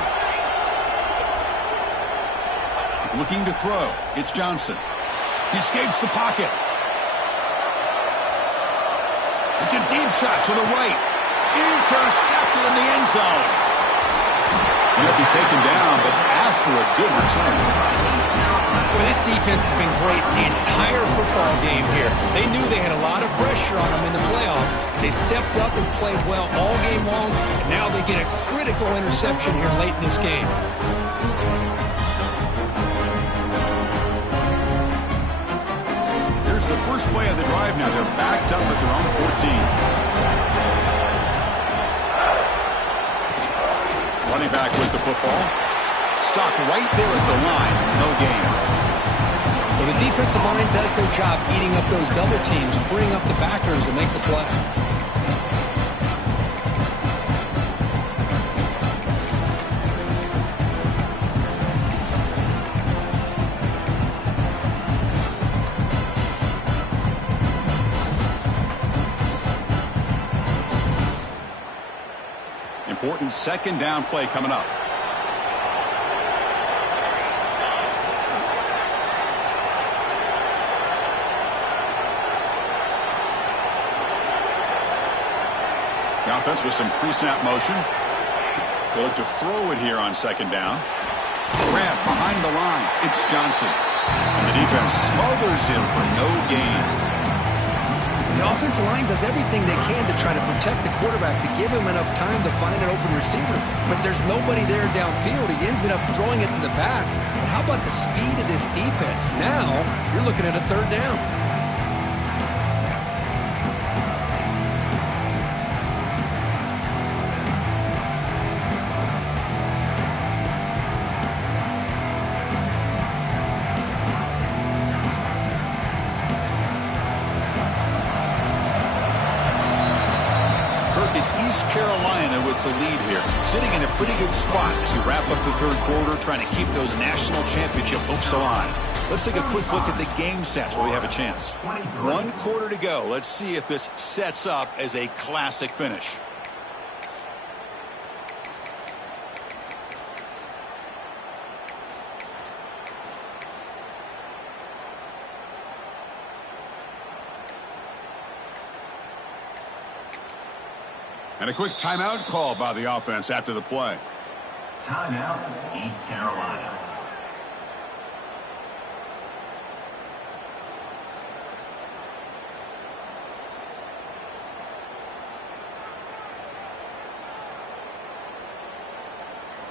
Looking to throw. It's Johnson. He escapes the pocket. It's a deep shot to the right. Intercepted in the end zone. He'll be taken down, but after a good return. Well, this defense has been great the entire football game here. They knew they had a lot of pressure on them in the playoff. They stepped up and played well all game long, and now they get a critical interception here late in this game. Here's the first play of the drive now. They're backed up at their own 14. Running back with the football. Stopped right there at the line. No gain. Well, the defensive line does their job eating up those double teams, freeing up the backers to make the play. important second down play coming up. The offense with some pre-snap motion. They look to throw it here on second down. Grab behind the line. It's Johnson. And the defense smothers him for no gain. The offensive line does everything they can to try to protect the quarterback, to give him enough time to find an open receiver. But there's nobody there downfield. He ends up throwing it to the back. But how about the speed of this defense? Now you're looking at a third down. It's East Carolina with the lead here, sitting in a pretty good spot as you wrap up the third quarter, trying to keep those national championship hopes alive. Let's take a quick look at the game stats while we have a chance. 1 quarter to go. Let's see if this sets up as a classic finish. And a quick timeout call by the offense after the play. Timeout, East Carolina.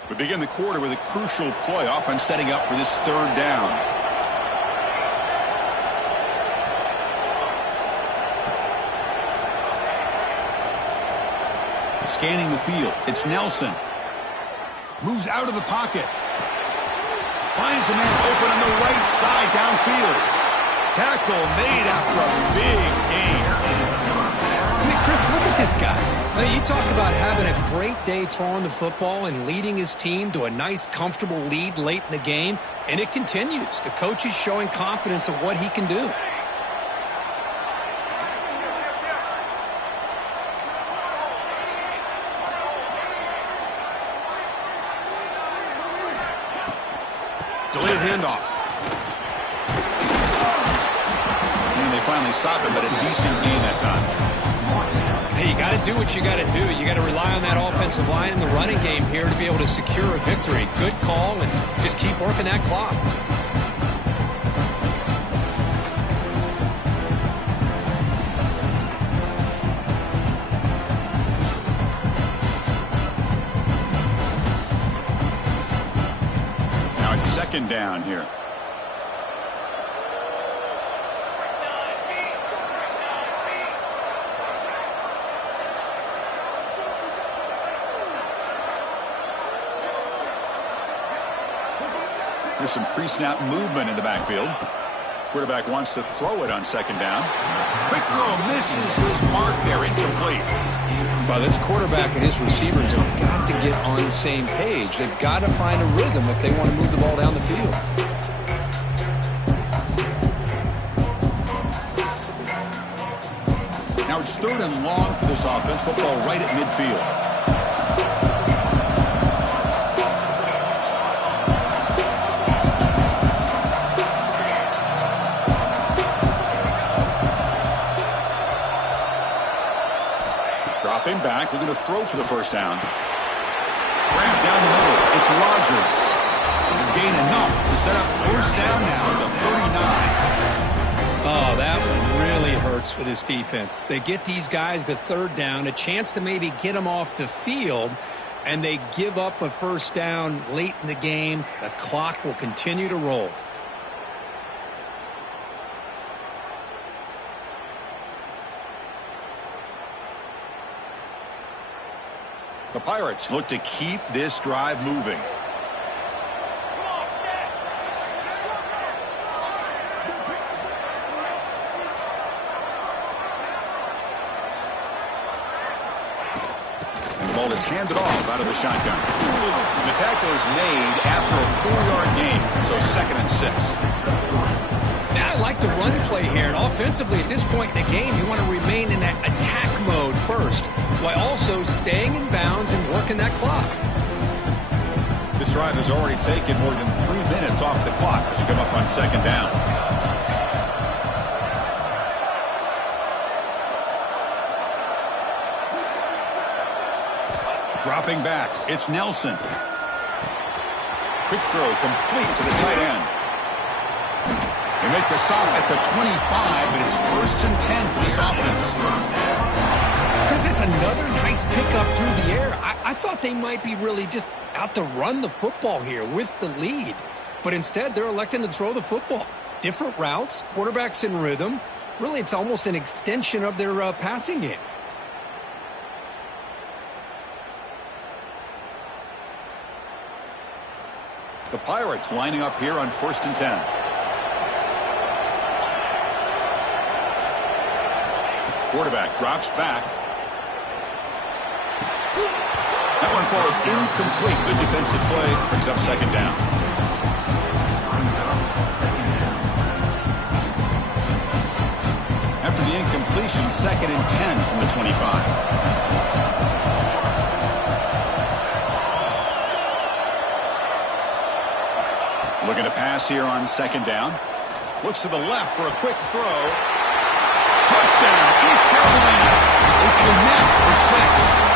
We begin the quarter with a crucial play. Offense setting up for this third down. Scanning the field. It's Nelson. Moves out of the pocket. Finds a man open on the right side downfield. Tackle made after a big gain. I mean, Chris, look at this guy. I mean, you talk about having a great day throwing the football and leading his team to a nice, comfortable lead late in the game, and it continues. The coach is showing confidence of what he can do. Delayed handoff. And they finally stop him, but a decent gain that time. Hey, you got to do what you got to do. You got to rely on that offensive line in the running game here to be able to secure a victory. Good call, and just keep working that clock. Second down here. There's some pre-snap movement in the backfield. Quarterback wants to throw it on second down. Quick throw misses his mark there, incomplete. Well, this quarterback and his receivers have got to get on the same page. They've got to find a rhythm if they want to move the ball down the field. Now it's third and long for this offense. Football right at midfield. Dropping back, looking to throw for the first down. Grab down the middle. It's Rodgers. Gain enough to set up first down now at the 39. Oh, that one really hurts for this defense. They get these guys to third down, a chance to maybe get them off the field, and they give up a first down late in the game. The clock will continue to roll. The Pirates look to keep this drive moving. And the ball is handed off out of the shotgun. The tackle is made after a 4-yard gain, so 2nd and 6. Now I like the run play here, and offensively at this point in the game, you want to remain in that attack mode first. while also staying in bounds and working that clock. This drive has already taken more than 3 minutes off the clock as you come up on second down. Dropping back, it's Nelson. Quick throw complete to the tight end. They make the stop at the 25, but it's 1st and 10 for this offense. Chris, it's another nice pickup through the air. I thought they might be really just out to run the football here with the lead. But instead, they're electing to throw the football. Different routes, quarterbacks in rhythm. Really, it's almost an extension of their passing game. The Pirates lining up here on 1st and 10. Quarterback drops back. That one falls incomplete. Good defensive play. Brings up second down. After the incompletion, 2nd and 10 from the 25. Looking to pass here on second down. Looks to the left for a quick throw. Touchdown, East Carolina. They connect for 6.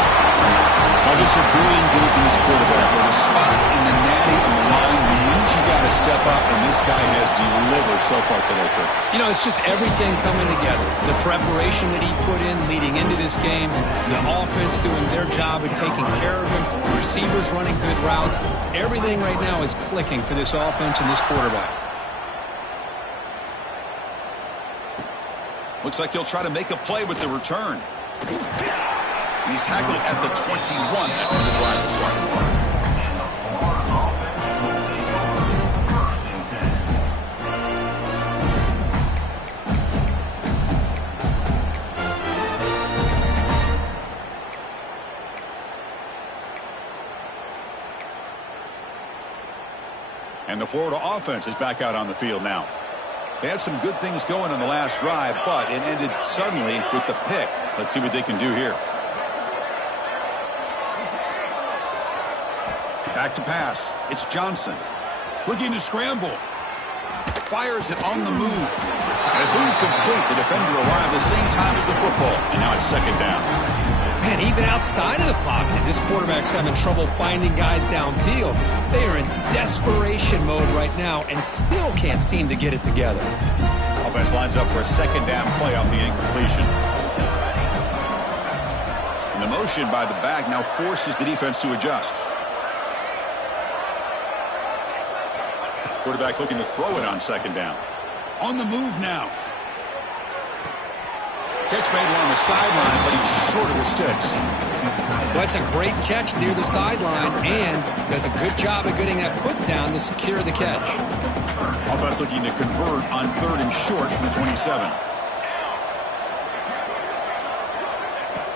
Now just a brilliant game from this quarterback. With a spot in the natty on the line, he means you got to step up, and this guy has delivered so far today, Kirk. You know, it's just everything coming together. The preparation that he put in leading into this game, the offense doing their job of taking care of him, the receivers running good routes. Everything right now is clicking for this offense and this quarterback. Looks like he'll try to make a play with the return. He's tackled at the 21. That's where the drive will start. And the Florida offense is back out on the field now. They had some good things going on the last drive, but it ended suddenly with the pick. Let's see what they can do here. Back to pass. It's Johnson. Looking to scramble. Fires it on the move. And it's incomplete. The defender arrived the same time as the football. And now it's second down. Man, even outside of the pocket, this quarterback's having trouble finding guys downfield. They are in desperation mode right now and still can't seem to get it together. Offense lines up for a second down play off the incompletion. And the motion by the back now forces the defense to adjust. Quarterback looking to throw it on second down. On the move now. Catch made along the sideline, but he's short of the sticks. That's a great catch near the sideline and does a good job of getting that foot down to secure the catch. Offense looking to convert on 3rd and short from the 27.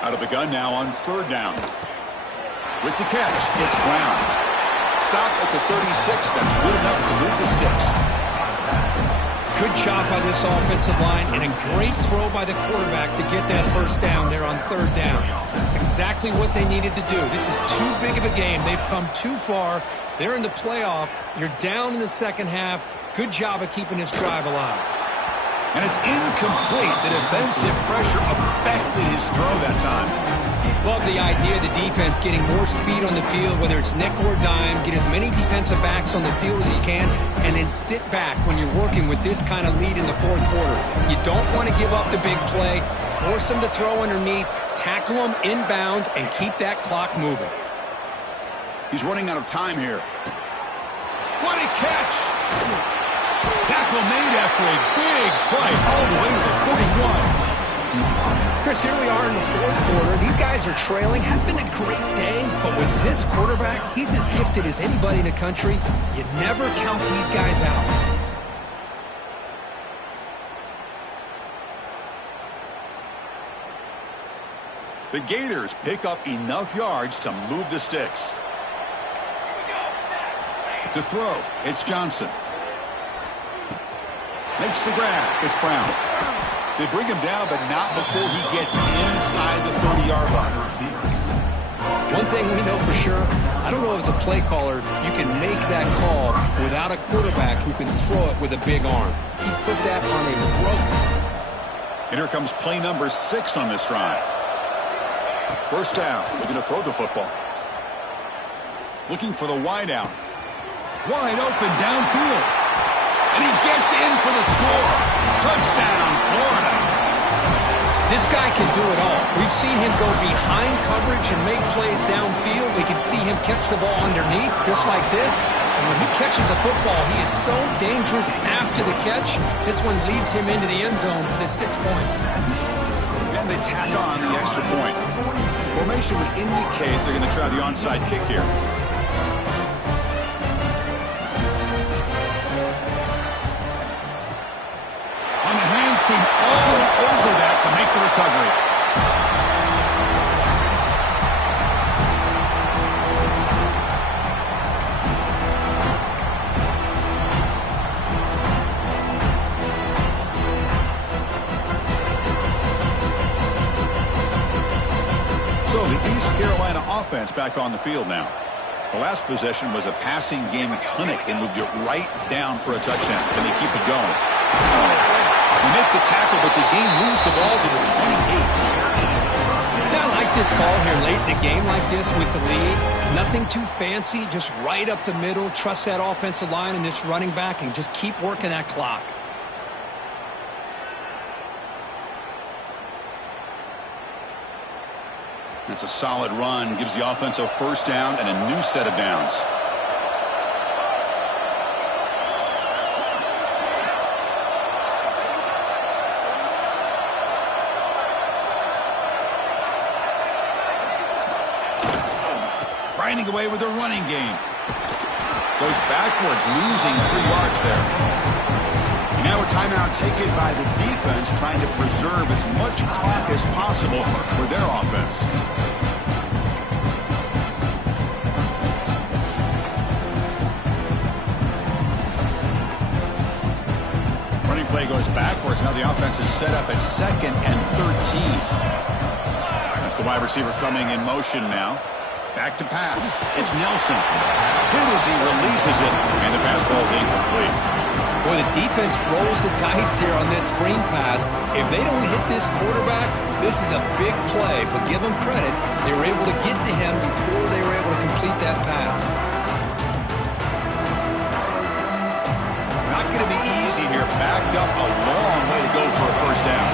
Out of the gun now on 3rd down. With the catch, it's Brown. Stop at the 36. That's good enough to move the sticks. Good job by this offensive line and a great throw by the quarterback to get that first down there on 3rd down. It's exactly what they needed to do. This is too big of a game. They've come too far. They're in the playoff. You're down in the second half. Good job of keeping this drive alive. And it's incomplete. The defensive pressure affected his throw that time. Love the idea of the defense getting more speed on the field, whether it's nickel or dime, get as many defensive backs on the field as you can, and then sit back when you're working with this kind of lead in the 4th quarter. You don't want to give up the big play, force them to throw underneath, tackle them inbounds, and keep that clock moving. He's running out of time here. What a catch! Tackle made after a big play all the way to the 41. Chris, here we are in the 4th quarter. These guys are trailing. Had been a great day, but with this quarterback, he's as gifted as anybody in the country. You never count these guys out. The Gators pick up enough yards to move the sticks. To throw, it's Johnson. Makes the grab. It's Brown. They bring him down, but not before he gets inside the 30-yard line. receiver. One thing we know for sure, I don't know as a play caller, you can make that call without a quarterback who can throw it with a big arm. He put that on a rope. And here comes play number 6 on this drive. First down, looking to throw the football. Looking for the wide out. Wide open downfield. And he gets in for the score. Touchdown, Florida. This guy can do it all. We've seen him go behind coverage and make plays downfield. We can see him catch the ball underneath, just like this. And when he catches a football, he is so dangerous after the catch. This one leads him into the end zone for the 6 points. And they tack on the extra point. Formation would indicate they're going to try the onside kick here. On the hands team, all over that to make the recovery. So the East Carolina offense back on the field now. The last possession was a passing game clinic and moved it right down for a touchdown. Can they keep it going? They make the tackle, but the game moves the ball to the 28. Yeah, I like this call here late in the game like this with the lead. Nothing too fancy, just right up the middle. Trust that offensive line and this running back and just keep working that clock. That's a solid run. Gives the offense a first down and a new set of downs. Grinding away with a running game. Goes backwards, losing 3 yards there. And now a timeout taken by the defense, trying to preserve as much clock as possible for their offense. Running play goes backwards. Now the offense is set up at 2nd and 13. That's the wide receiver coming in motion now. Back to pass. It's Nelson. Hit as he releases it, and the pass ball is incomplete. Boy, the defense rolls the dice here on this screen pass. If they don't hit this quarterback, this is a big play. But give them credit, they were able to get to him before they were able to complete that pass. Not going to be easy here. Backed up a long way to go for a first down.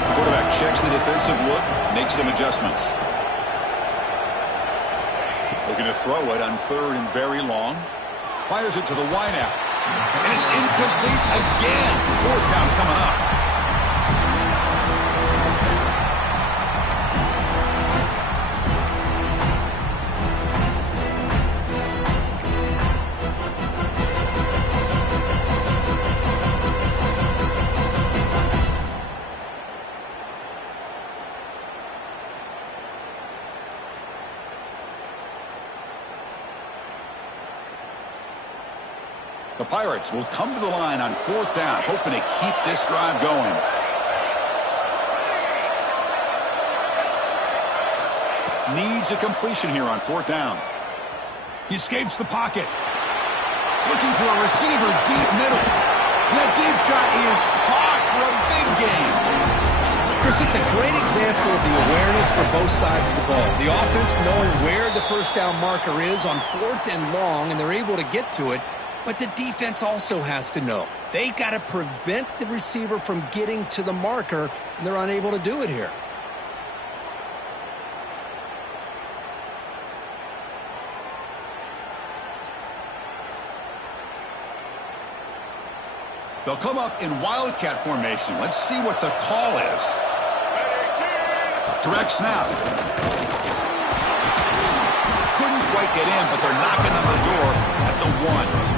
The quarterback checks the defensive look, makes some adjustments. Looking to throw it on 3rd and very long. Fires it to the wideout. And it's incomplete again. 4th down coming up. The Pirates will come to the line on 4th down, hoping to keep this drive going. Needs a completion here on 4th down. He escapes the pocket. Looking for a receiver deep middle. That deep shot is caught for a big gain. Chris, this is a great example of the awareness for both sides of the ball. The offense knowing where the first down marker is on 4th and long, and they're able to get to it. But the defense also has to know. They got to prevent the receiver from getting to the marker, and they're unable to do it here. They'll come up in Wildcat formation. Let's see what the call is. Direct snap. Couldn't quite get in, but they're knocking on the door at the 1.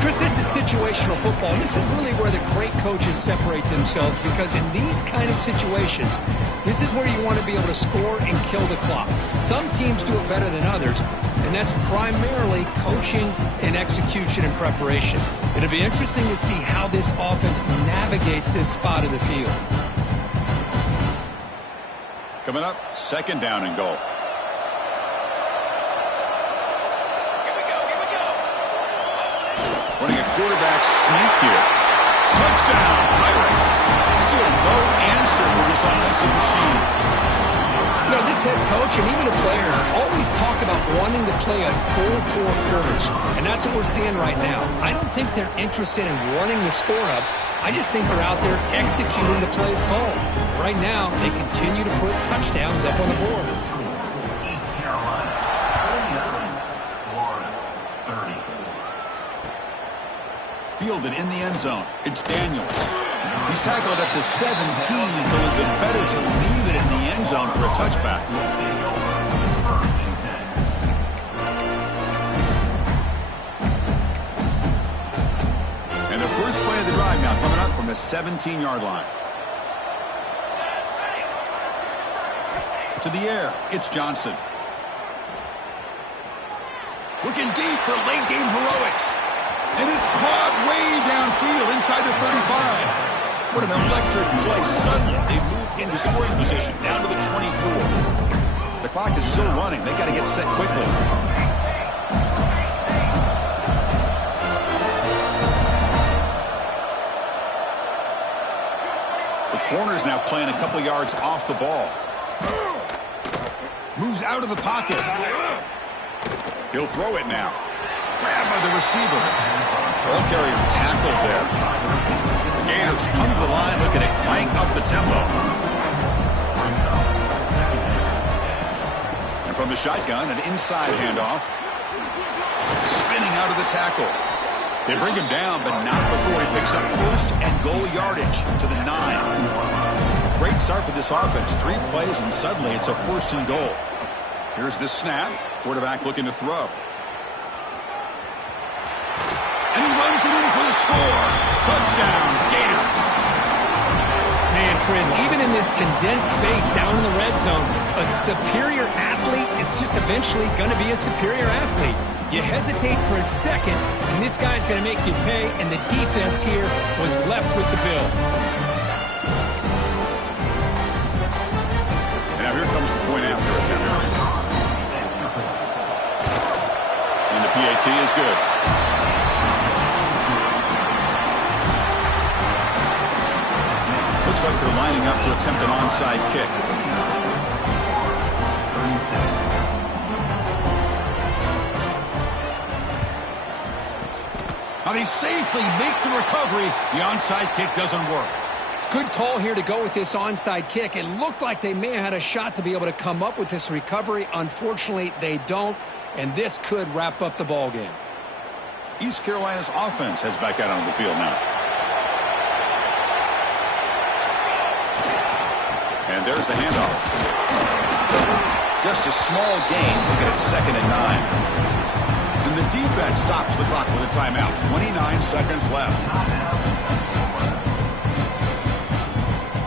Chris, this is situational football, and this is really where the great coaches separate themselves, because in these kind of situations, this is where you want to be able to score and kill the clock. Some teams do it better than others, and that's primarily coaching and execution and preparation. It'll be interesting to see how this offense navigates this spot of the field. Coming up, second down and goal. Running a quarterback sneak here. Touchdown, Pirates. Still no answer for this offensive machine. You know, this head coach and even the players always talk about wanting to play a full 4 quarters, and that's what we're seeing right now. I don't think they're interested in running the score up. I just think they're out there executing the plays called. Right now, they continue to put touchdowns up on the board. East Carolina, 39, Florida, 30. Fielded in the end zone. It's Daniels. He's tackled at the 17, so it's better to leave it in the end zone for a touchback. And the first play of the drive now coming up from the 17-yard line. To the air, it's Johnson. Looking deep for late-game heroics. And it's caught way downfield inside the 35. What an electric play. Suddenly, they move into scoring position down to the 24. The clock is still running. They got to get set quickly. The corner's now playing a couple yards off the ball. Moves out of the pocket. He'll throw it now. Grabbed by the receiver. Ball carrier tackled there. The Gators come to the line looking to crank up the tempo. And from the shotgun, an inside handoff. Spinning out of the tackle. They bring him down, but not before he picks up first and goal yardage to the 9. Great start for this offense. 3 plays, and suddenly it's a first and goal. Here's the snap. Quarterback looking to throw. And he runs it in for the score. Touchdown, Gators. Man, Chris, even in this condensed space down in the red zone, a superior athlete is just eventually going to be a superior athlete. You hesitate for a second, and this guy's going to make you pay, and the defense here was left with the bill. Now here comes the point after attempt. And the PAT is good. Looks like they're lining up to attempt an onside kick. Now they safely make the recovery. The onside kick doesn't work. Good call here to go with this onside kick. It looked like they may have had a shot to be able to come up with this recovery. Unfortunately, they don't, and this could wrap up the ball game. East Carolina's offense heads back out onto the field now. And there's the handoff. Just a small gain. Look at it, 2nd and 9. And the defense stops the clock with a timeout. 29 seconds left.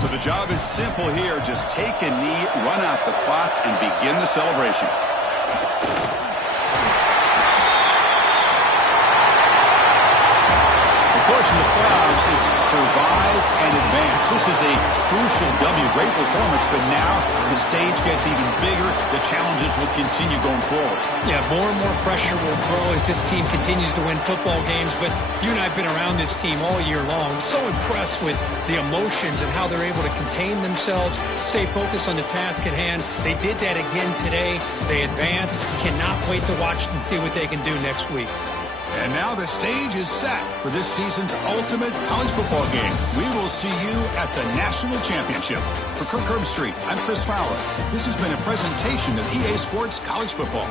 So the job is simple here. Just take a knee, run out the clock, and begin the celebration. Of course, in the playoffs, it's survive and advance. This is a crucial W. Great performance, but now the stage gets even bigger. The challenges will continue going forward. Yeah, more and more pressure will grow as this team continues to win football games, but you and I have been around this team all year long. So impressed with the emotions and how they're able to contain themselves, stay focused on the task at hand. They did that again today. They advance. Cannot wait to watch and see what they can do next week. And now the stage is set for this season's ultimate college football game. We will see you at the National Championship. For Kirk Herbstreit, I'm Chris Fowler. This has been a presentation of EA Sports College Football.